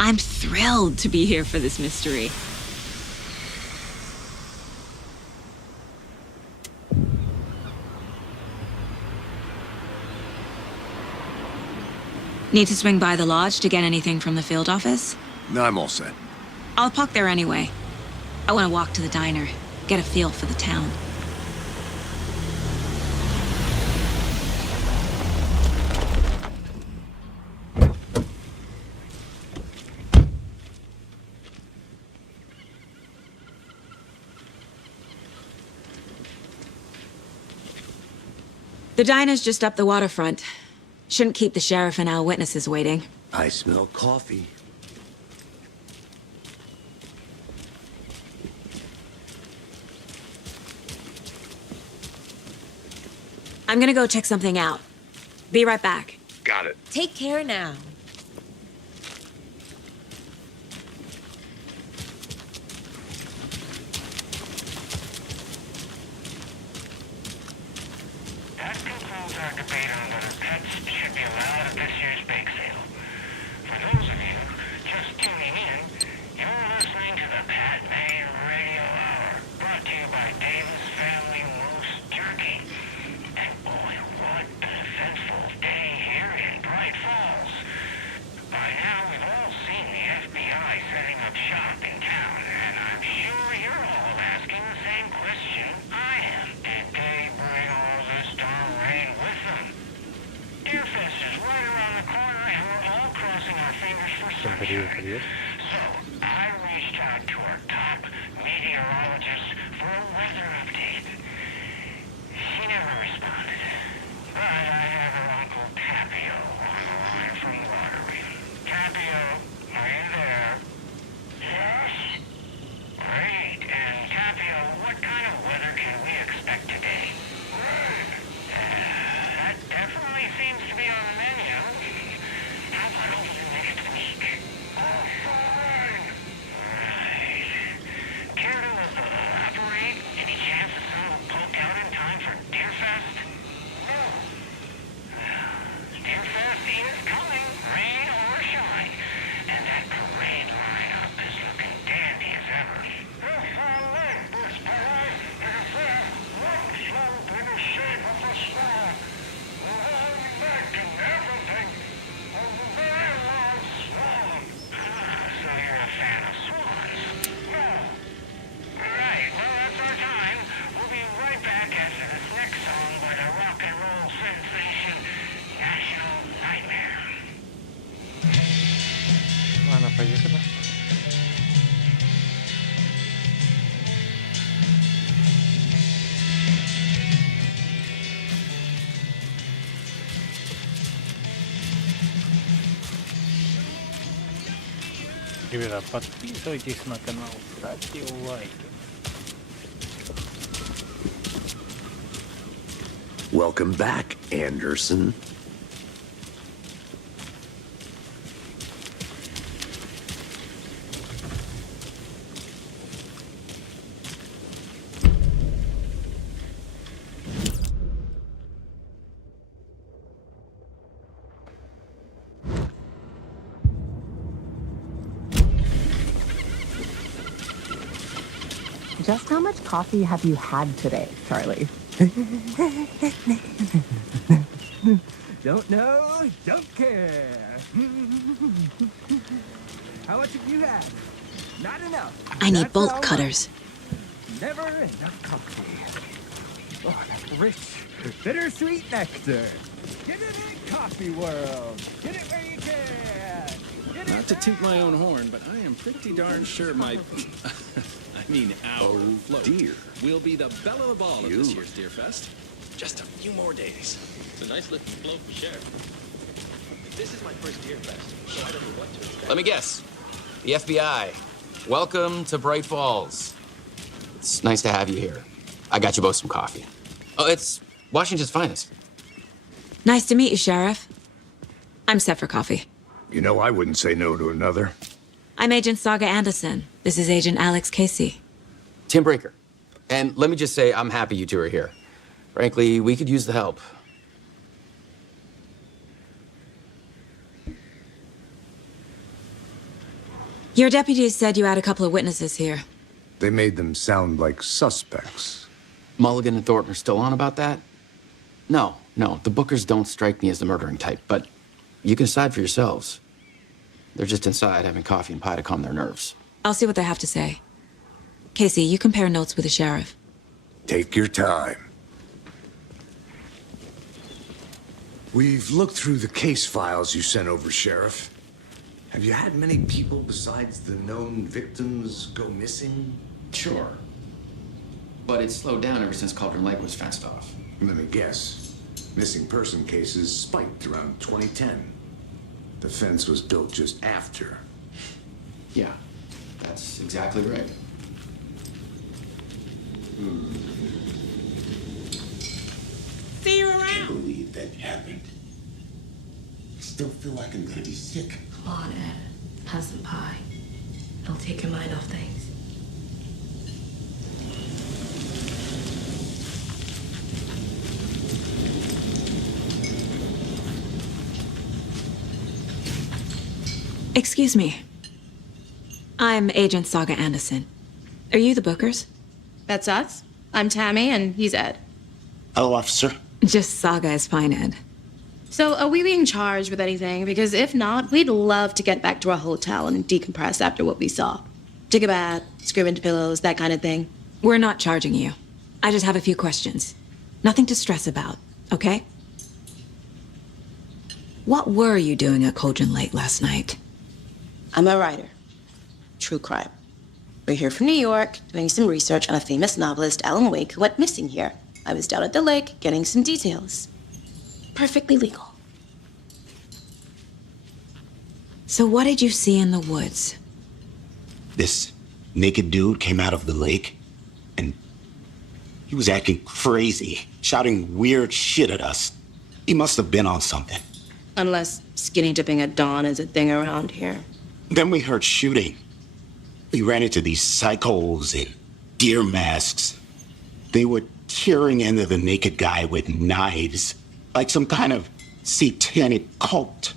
I'm thrilled to be here for this mystery. Need to swing by the lodge to get anything from the field office? No, I'm all set. I'll park there anyway. I want to walk to the diner, get a feel for the town. The diner's just up the waterfront. Shouldn't keep the sheriff and our witnesses waiting. I smell coffee. I'm gonna go check something out. Be right back. Got it. Take care now. That concludes our debate on whether pets should be allowed at this year's bake sale. For those of you just tuning in, you're listening to the Pat May Radio Hour, brought to you by Davis Family Moose Jerky. And boy, what an eventful day here in Bright Falls. By now, we've all seen the FBI setting up shop in town, and I'm sure you're all asking the same question I am. Did they bring all this darn rain with them? Deerfest is right around the corner, and we're all crossing our fingers for sunshine. So, I reached out to our top meteorologist for a weather update. She never responded, but I have her Uncle Tapio on the line from Waterbury. Tapio, are you there? Yes? Great. And Tapio, what kind of weather can we expect today? That definitely seems to be on the menu. How about over the next week? Oh, fine. Right. Care to elaborate? Any chance the sun will poke out in time for Deerfest? No. Deerfest is coming, rain or shine. And that parade lineup is looking dandy as ever. So you're a fan of swans? No. Alright, well that's our time. We'll be right back after this next song by the rock and roll sensation, National Nightmare. Ладно, поехали. Ребята, подписывайтесь на канал, ставьте лайки. Welcome back, Anderson. Just how much coffee have you had today, Charlie? Don't know, don't care. How much have you had? Not enough. I need That's bolt all. cutters. Never enough coffee. Oh, that's rich, bittersweet nectar. Get it in, coffee world. Get it where you can. Get it Not to toot my own horn, but I am pretty darn sure my... our float will be the belle of the ball of this year's Deerfest. Just a few more days. It's a nice lifting float for Sheriff. This is my first Deerfest, so I don't know what to expect. Let me guess. The FBI. Welcome to Bright Falls. It's nice to have you here. I got you both some coffee. Oh, it's Washington's finest. Nice to meet you, Sheriff. I'm set for coffee. You know, I wouldn't say no to another. I'm Agent Saga Anderson. This is Agent Alex Casey. Tim Breaker. And let me just say, I'm happy you two are here. Frankly, we could use the help. Your deputies said you had a couple of witnesses here. They made them sound like suspects. Mulligan and Thornton are still on about that? No, the Bookers don't strike me as the murdering type, but you can decide for yourselves. They're just inside having coffee and pie to calm their nerves. I'll see what they have to say. Casey, you compare notes with the sheriff. Take your time. We've looked through the case files you sent over, Sheriff. Have you had many people besides the known victims go missing? Sure. But it's slowed down ever since Cauldron Lake was fenced off. Let me guess. Missing person cases spiked around 2010. The fence was built just after. Yeah, that's exactly right. See you around. I can't believe that happened. I still feel like I'm gonna be sick. Come on, Ed. Have some pie. It'll take your mind off things. Excuse me. I'm Agent Saga Anderson. Are you the Bookers? That's us. I'm Tammy, and he's Ed. Hello, officer. Just Saga is fine, Ed. So, are we being charged with anything? Because if not, we'd love to get back to our hotel and decompress after what we saw. Take a bath, scream into pillows, that kind of thing. We're not charging you. I just have a few questions. Nothing to stress about, okay? What were you doing at Cauldron Lake last night? I'm a writer. True crime. We're here from New York, doing some research on a famous novelist, Alan Wake, who went missing here. I was down at the lake, getting some details. Perfectly legal. So what did you see in the woods? This naked dude came out of the lake, and he was acting crazy, shouting weird shit at us. He must have been on something. Unless skinny dipping at dawn is a thing around here. Then we heard shooting. We ran into these psychos in deer masks. They were tearing into the naked guy with knives, like some kind of satanic cult.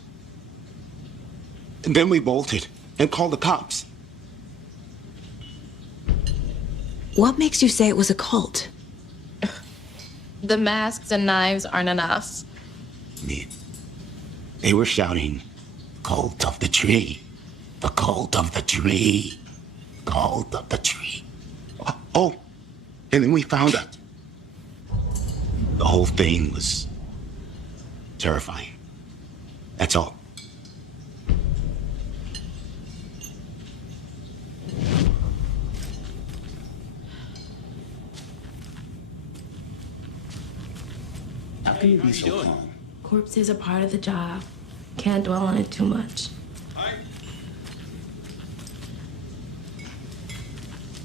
And then we bolted and called the cops. What makes you say it was a cult? The masks and knives aren't enough. They were shouting, "Cult of the tree, the cult of the tree, cult of the tree." Oh, and then we found out. The whole thing was terrifying. That's all. How can you be so calm? Corpses are part of the job. Can't dwell on it too much.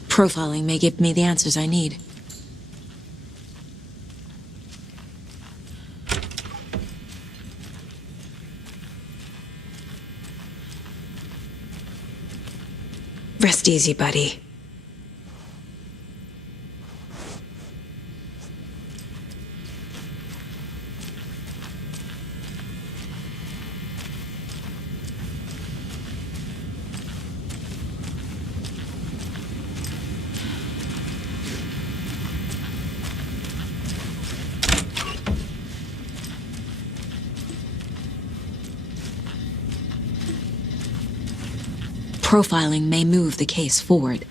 Profiling may give me the answers I need. Rest easy, buddy. Profiling may move the case forward.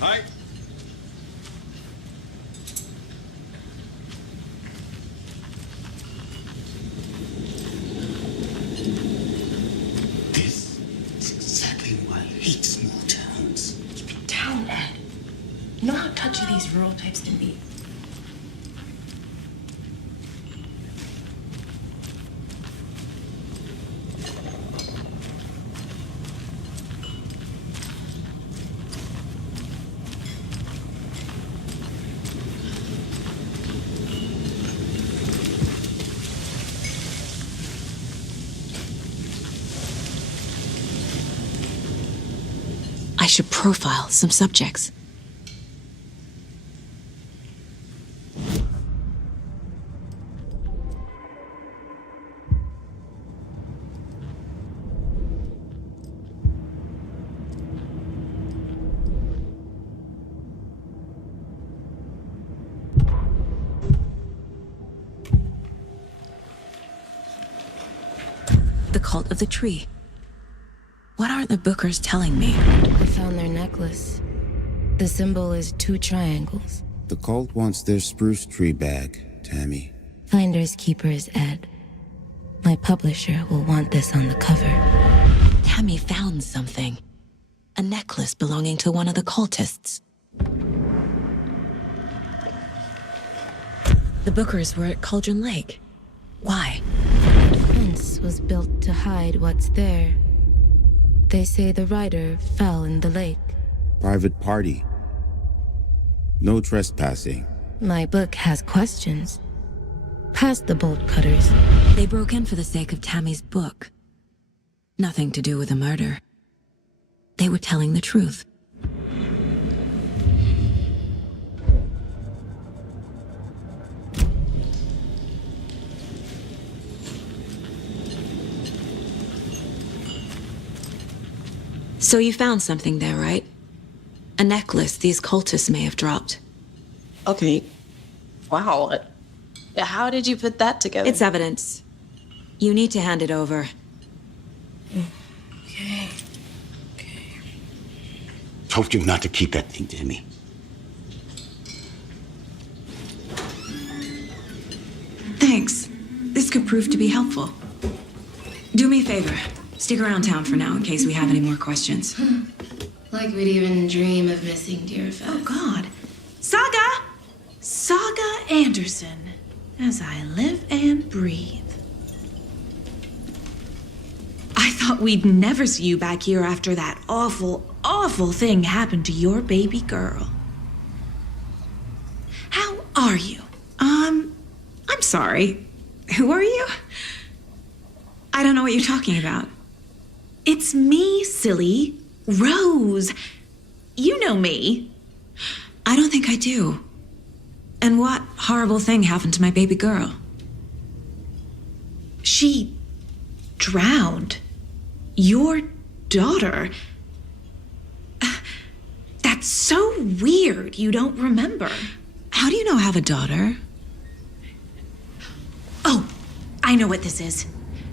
Hi. You know how touchy these rural types can be. I should profile some subjects. The cult of the tree. What are the bookers telling me? I found their necklace. The symbol is 2 triangles. The cult wants their spruce tree back, Tammy. Finders keepers, Ed. My publisher will want this on the cover. Tammy found something. A necklace belonging to one of the cultists. The bookers were at Cauldron Lake. Why? The fence was built to hide what's there. They say the rider fell in the lake. Private party. No trespassing. My book has questions. Past the bolt cutters. They broke in for the sake of Tammy's book. Nothing to do with a murder. They were telling the truth. So you found something there, right? A necklace these cultists may have dropped. Okay. Wow. How did you put that together? It's evidence. You need to hand it over. Okay. Told you not to keep that thing to me. Thanks. This could prove to be helpful. Do me a favor. Stick around town for now in case we have any more questions. Like we'd even dream of missing Deerfest. Oh, God. Saga! Saga Anderson. As I live and breathe. I thought we'd never see you back here after that awful, awful thing happened to your baby girl. How are you? I'm sorry. Who are you? I don't know what you're talking about. It's me, silly. Rose. You know me. I don't think I do. And what horrible thing happened to my baby girl? She drowned. Your daughter. That's so weird you don't remember. How do you know I have a daughter? Oh, I know what this is.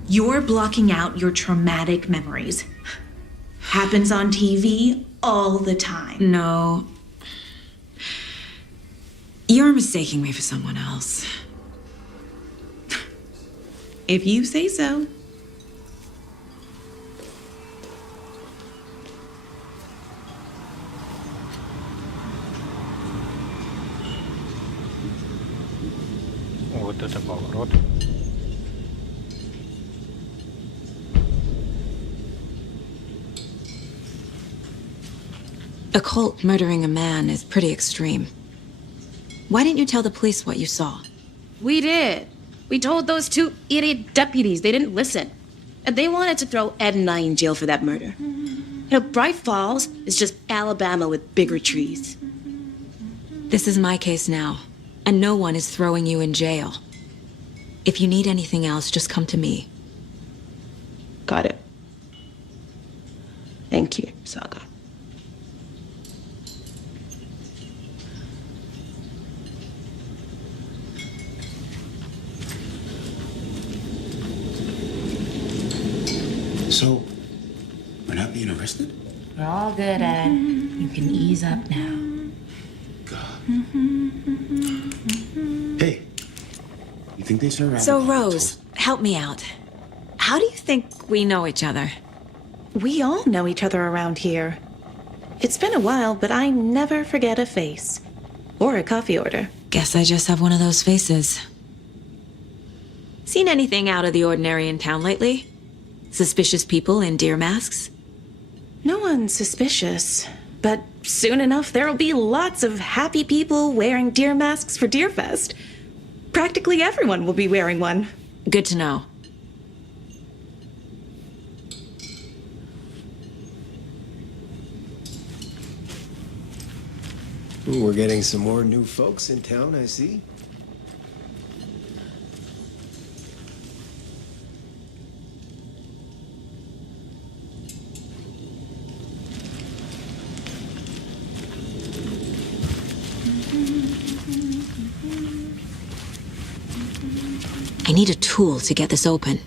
You're blocking out your traumatic memories. Happens on TV all the time. No. You're mistaking me for someone else. If you say so. Вот это поворот. A cult murdering a man is pretty extreme. Why didn't you tell the police what you saw? We did. We told those two idiot deputies. They didn't listen. And they wanted to throw Ed and I in jail for that murder. You know, Bright Falls is just Alabama with bigger trees. This is my case now, and no one is throwing you in jail. If you need anything else, just come to me. Got it. Thank you, Saga. So, we're not being arrested? We're all good, Ed. You can ease up now. Hey, you think they serve So, Rose, help me out. How do you think we know each other? We all know each other around here. It's been a while, but I never forget a face. Or a coffee order. Guess I just have one of those faces. Seen anything out of the ordinary in town lately? Suspicious people in deer masks? No one's suspicious. But soon enough, there'll be lots of happy people wearing deer masks for Deerfest. Practically everyone will be wearing one. Good to know. Ooh, we're getting some more new folks in town, I see. I need a tool to get this open.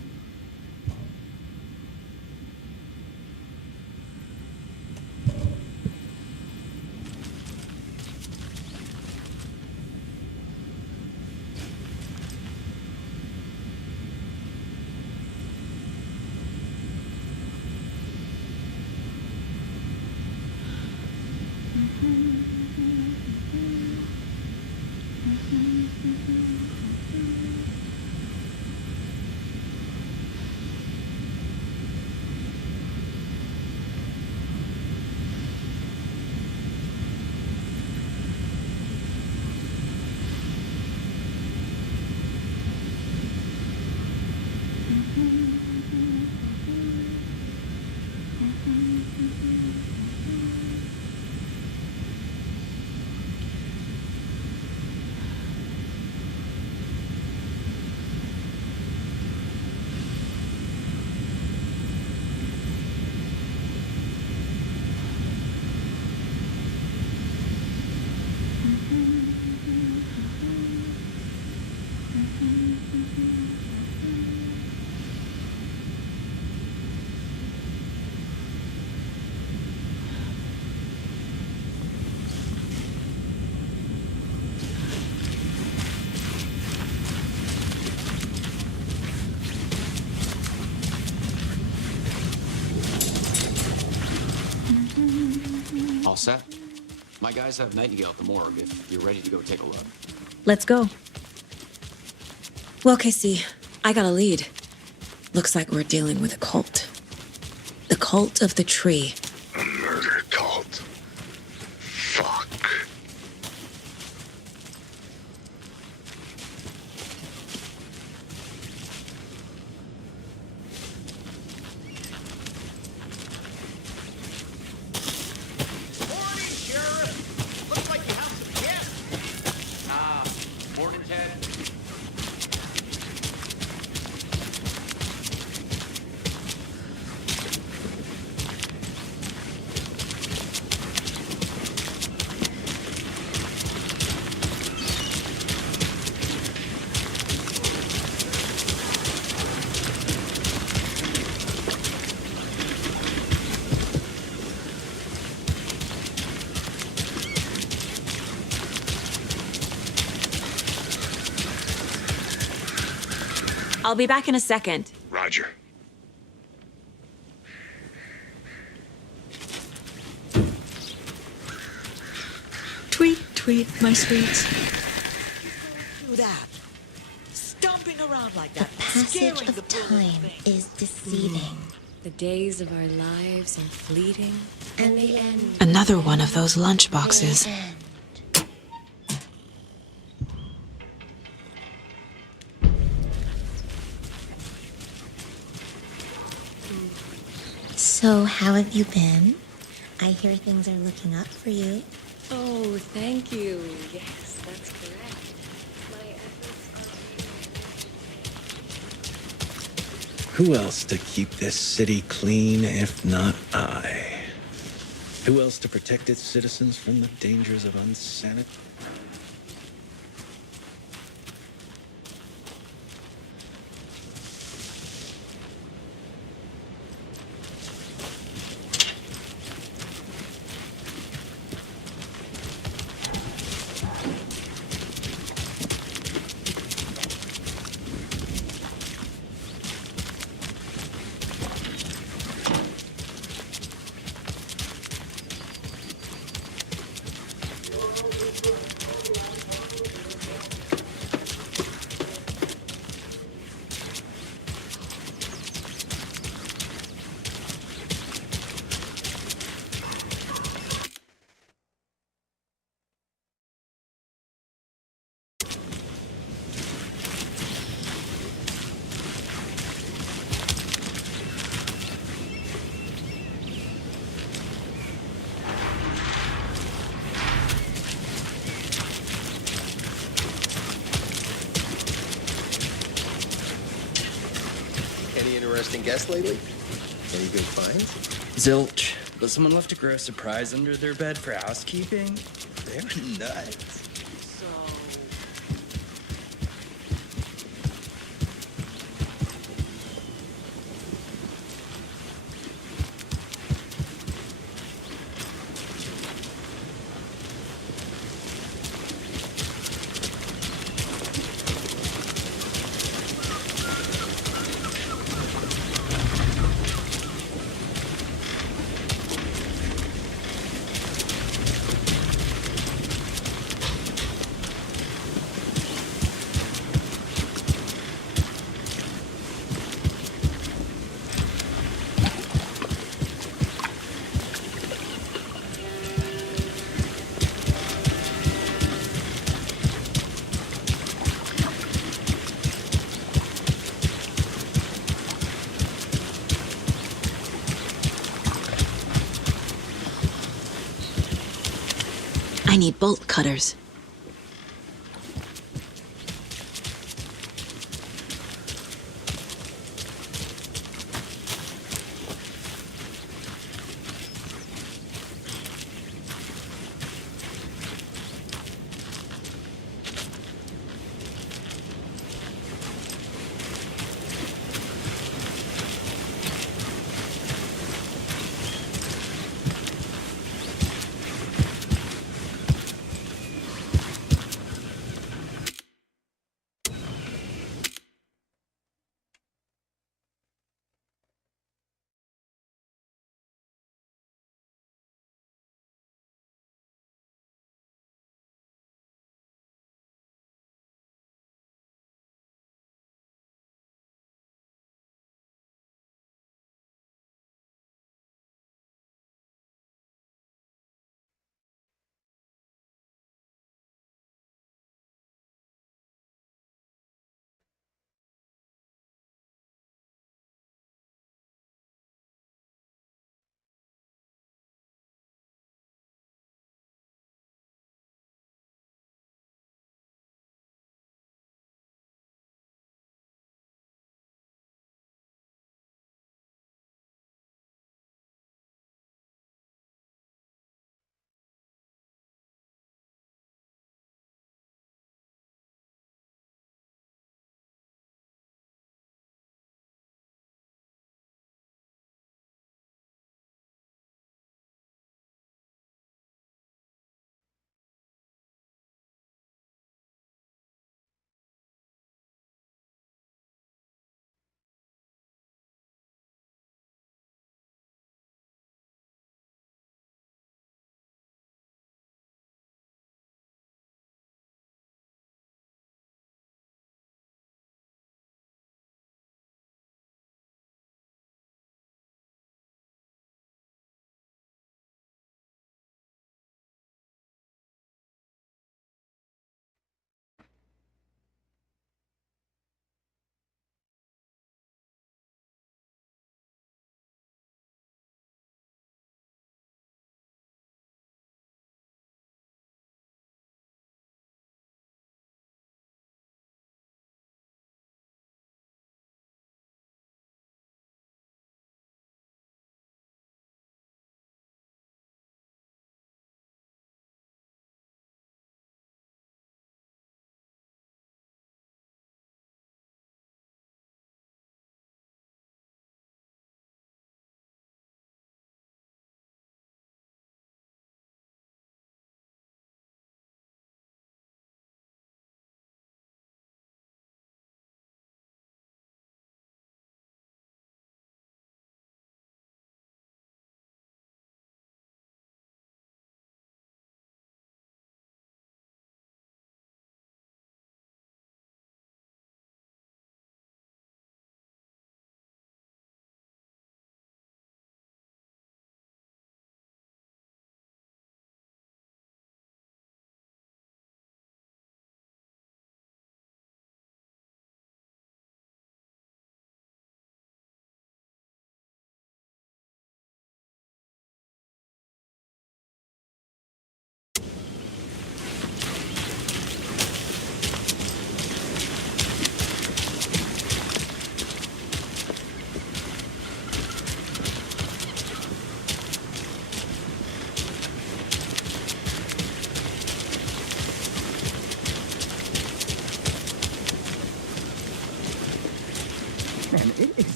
All set? My guys have Nightingale at the morgue if you're ready to go take a look. Let's go. Well, KC, I got a lead. Looks like we're dealing with a cult. The cult of the tree. A murder cult. Fuck. Morning, Sheriff. Looks like you have some guests. Morning, Ted. I'll be back in a second. Roger. Tweet, tweet, my sweets. Do that. Stomping around like that. Passage of time is deceiving. The days of our lives are fleeting. And the end. Another one of those lunch boxes. So, how have you been? I hear things are looking up for you. Oh, thank you. Yes, that's correct. Who else to keep this city clean if not I? Who else to protect its citizens from the dangers of insanity? Any interesting guests lately? Any good finds? Zilch. But someone left a gross surprise under their bed for housekeeping? They were nuts. I need bolt cutters.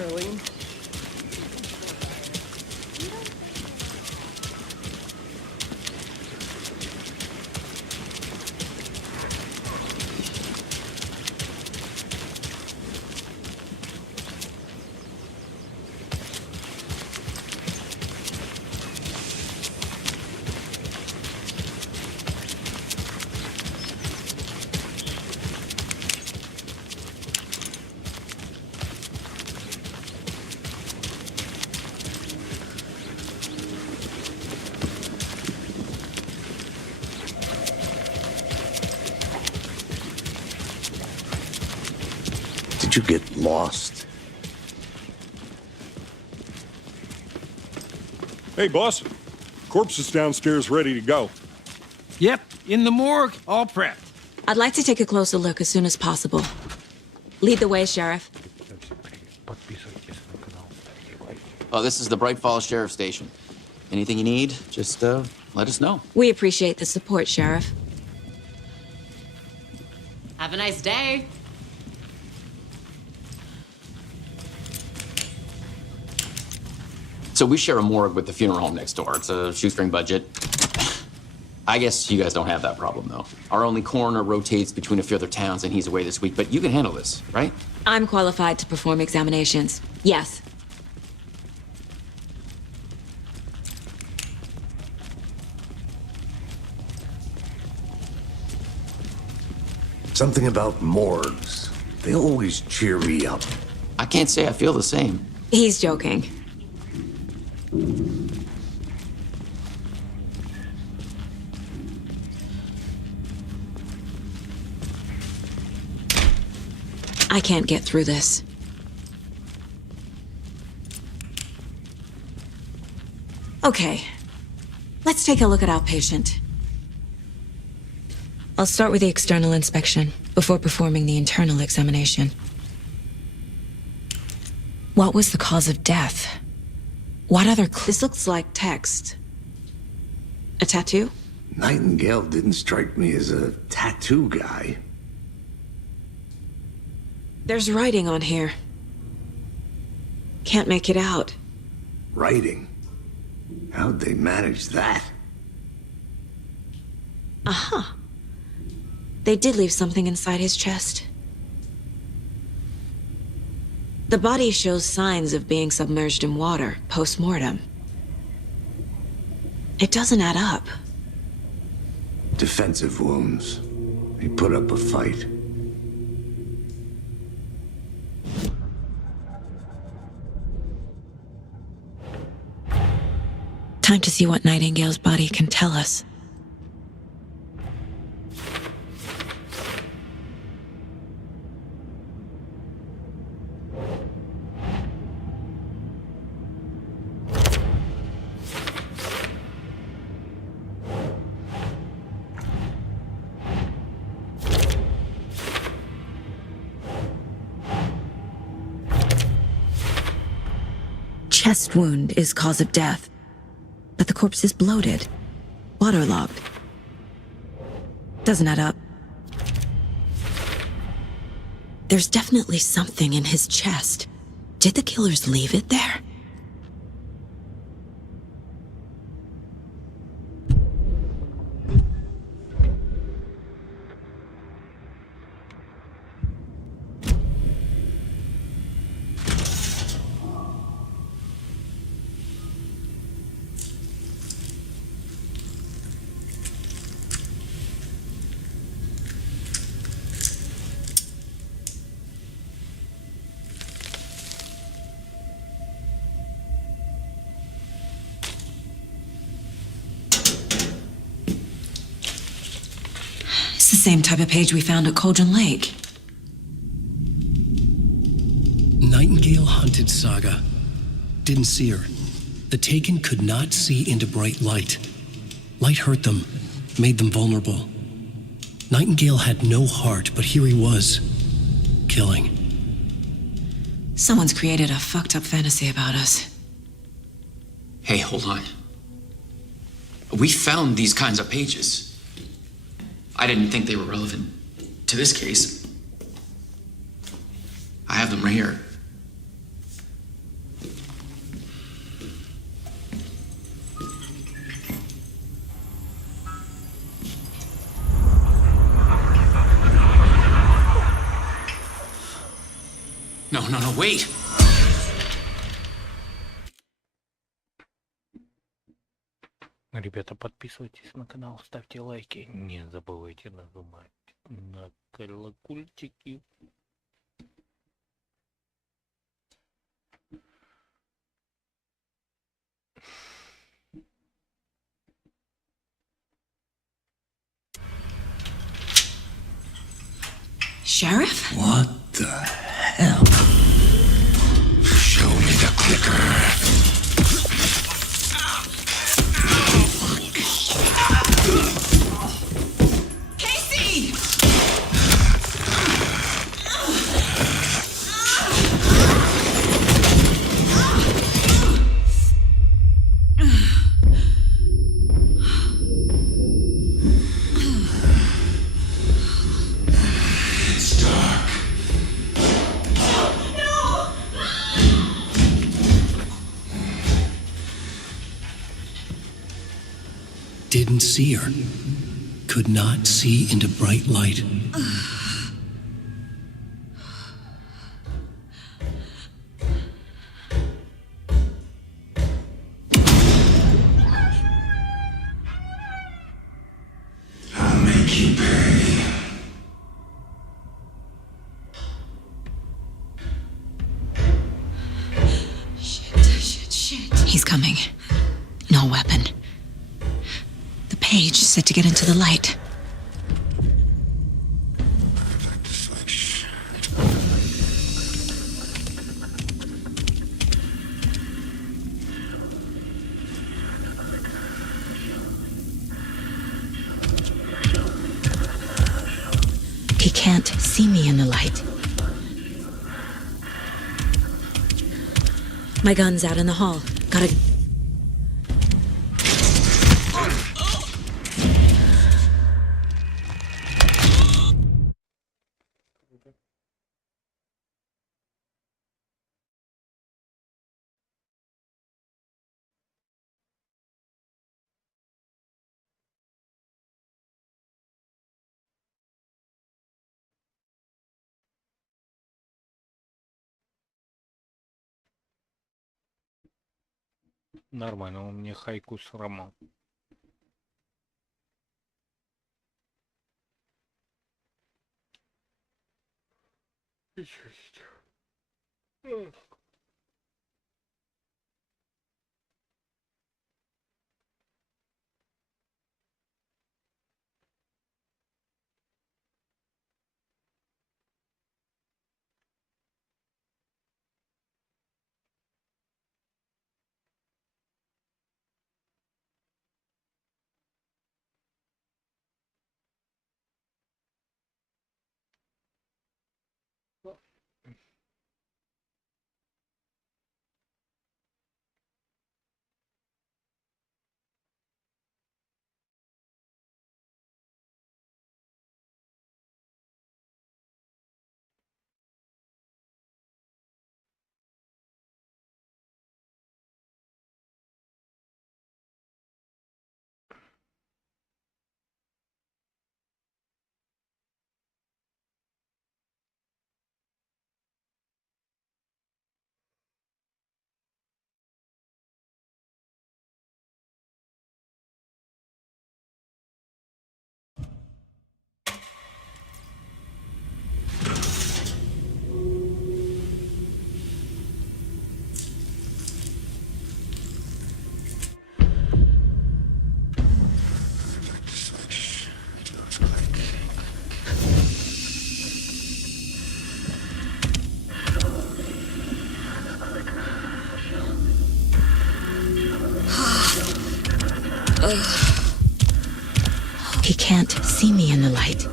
Charlene. Did you get lost? Hey, boss. Corpse is downstairs ready to go. Yep, in the morgue, all prepped. I'd like to take a closer look as soon as possible. Lead the way, Sheriff. Oh, this is the Bright Falls Sheriff Station. Anything you need, just let us know. We appreciate the support, Sheriff. Have a nice day. So we share a morgue with the funeral home next door. It's a shoestring budget. I guess you guys don't have that problem, though. Our only coroner rotates between a few other towns, and he's away this week, but you can handle this, right? I'm qualified to perform examinations. Yes. Something about morgues. They always cheer me up. I can't say I feel the same. He's joking. I can't get through this. Okay, let's take a look at our patient. I'll start with the external inspection before performing the internal examination. What was the cause of death? What other This looks like text. A tattoo? Nightingale didn't strike me as a tattoo guy. There's writing on here. Can't make it out. Writing? How'd they manage that? Uh-huh. They did leave something inside his chest. The body shows signs of being submerged in water post-mortem. It doesn't add up. Defensive wounds. He put up a fight. Time to see what Nightingale's body can tell us. Chest wound is cause of death, but the corpse is bloated, waterlogged. Doesn't add up. There's definitely something in his chest. Did the killers leave it there? It's the same type of page we found at Cauldron Lake. Nightingale hunted Saga. Didn't see her. The Taken could not see into bright light. Light hurt them, made them vulnerable. Nightingale had no heart, but here he was, killing. Someone's created a fucked up fantasy about us. Hey, hold on. We found these kinds of pages. I didn't think they were relevant to this case. I have them right here. no, wait. Ребята, подписывайтесь на канал, ставьте лайки, не забывайте нажимать на колокольчики. Sheriff? What the hell? Show me the clicker. Casey! It's dark. Didn't see her. Could not see into bright light. I'll make you pay. Shit. He's coming. No weapon. The page said to get into the light. He can't see me in the light. My gun's out in the hall. Gotta... Нормально, он мне хайку сломал. He can't see me in the light.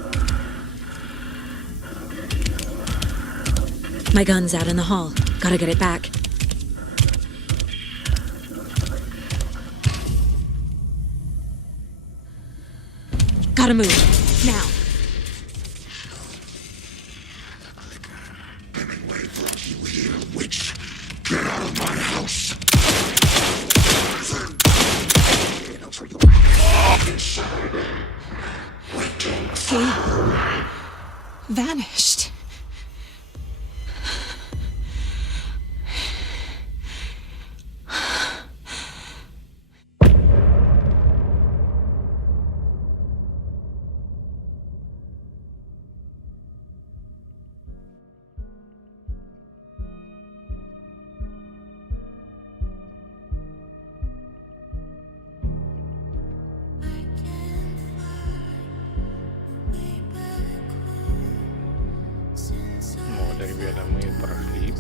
My gun's out in the hall. Gotta get it back. Gotta move. Now. Witch, get out of my house. He vanished.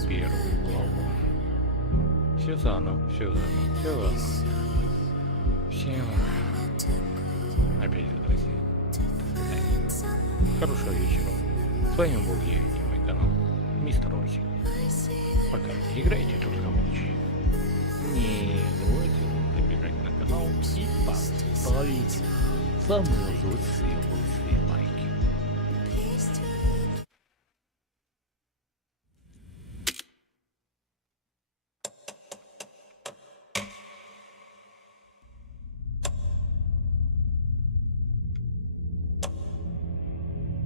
первую главу. Все заново, все заново, все заново. Всем опять друзья. Хорошего вечера. С вами был я и мой канал, мистер Василий. Пока не играйте только лучше. Не забывайте забегать на канал и поставить самую лучшую свет.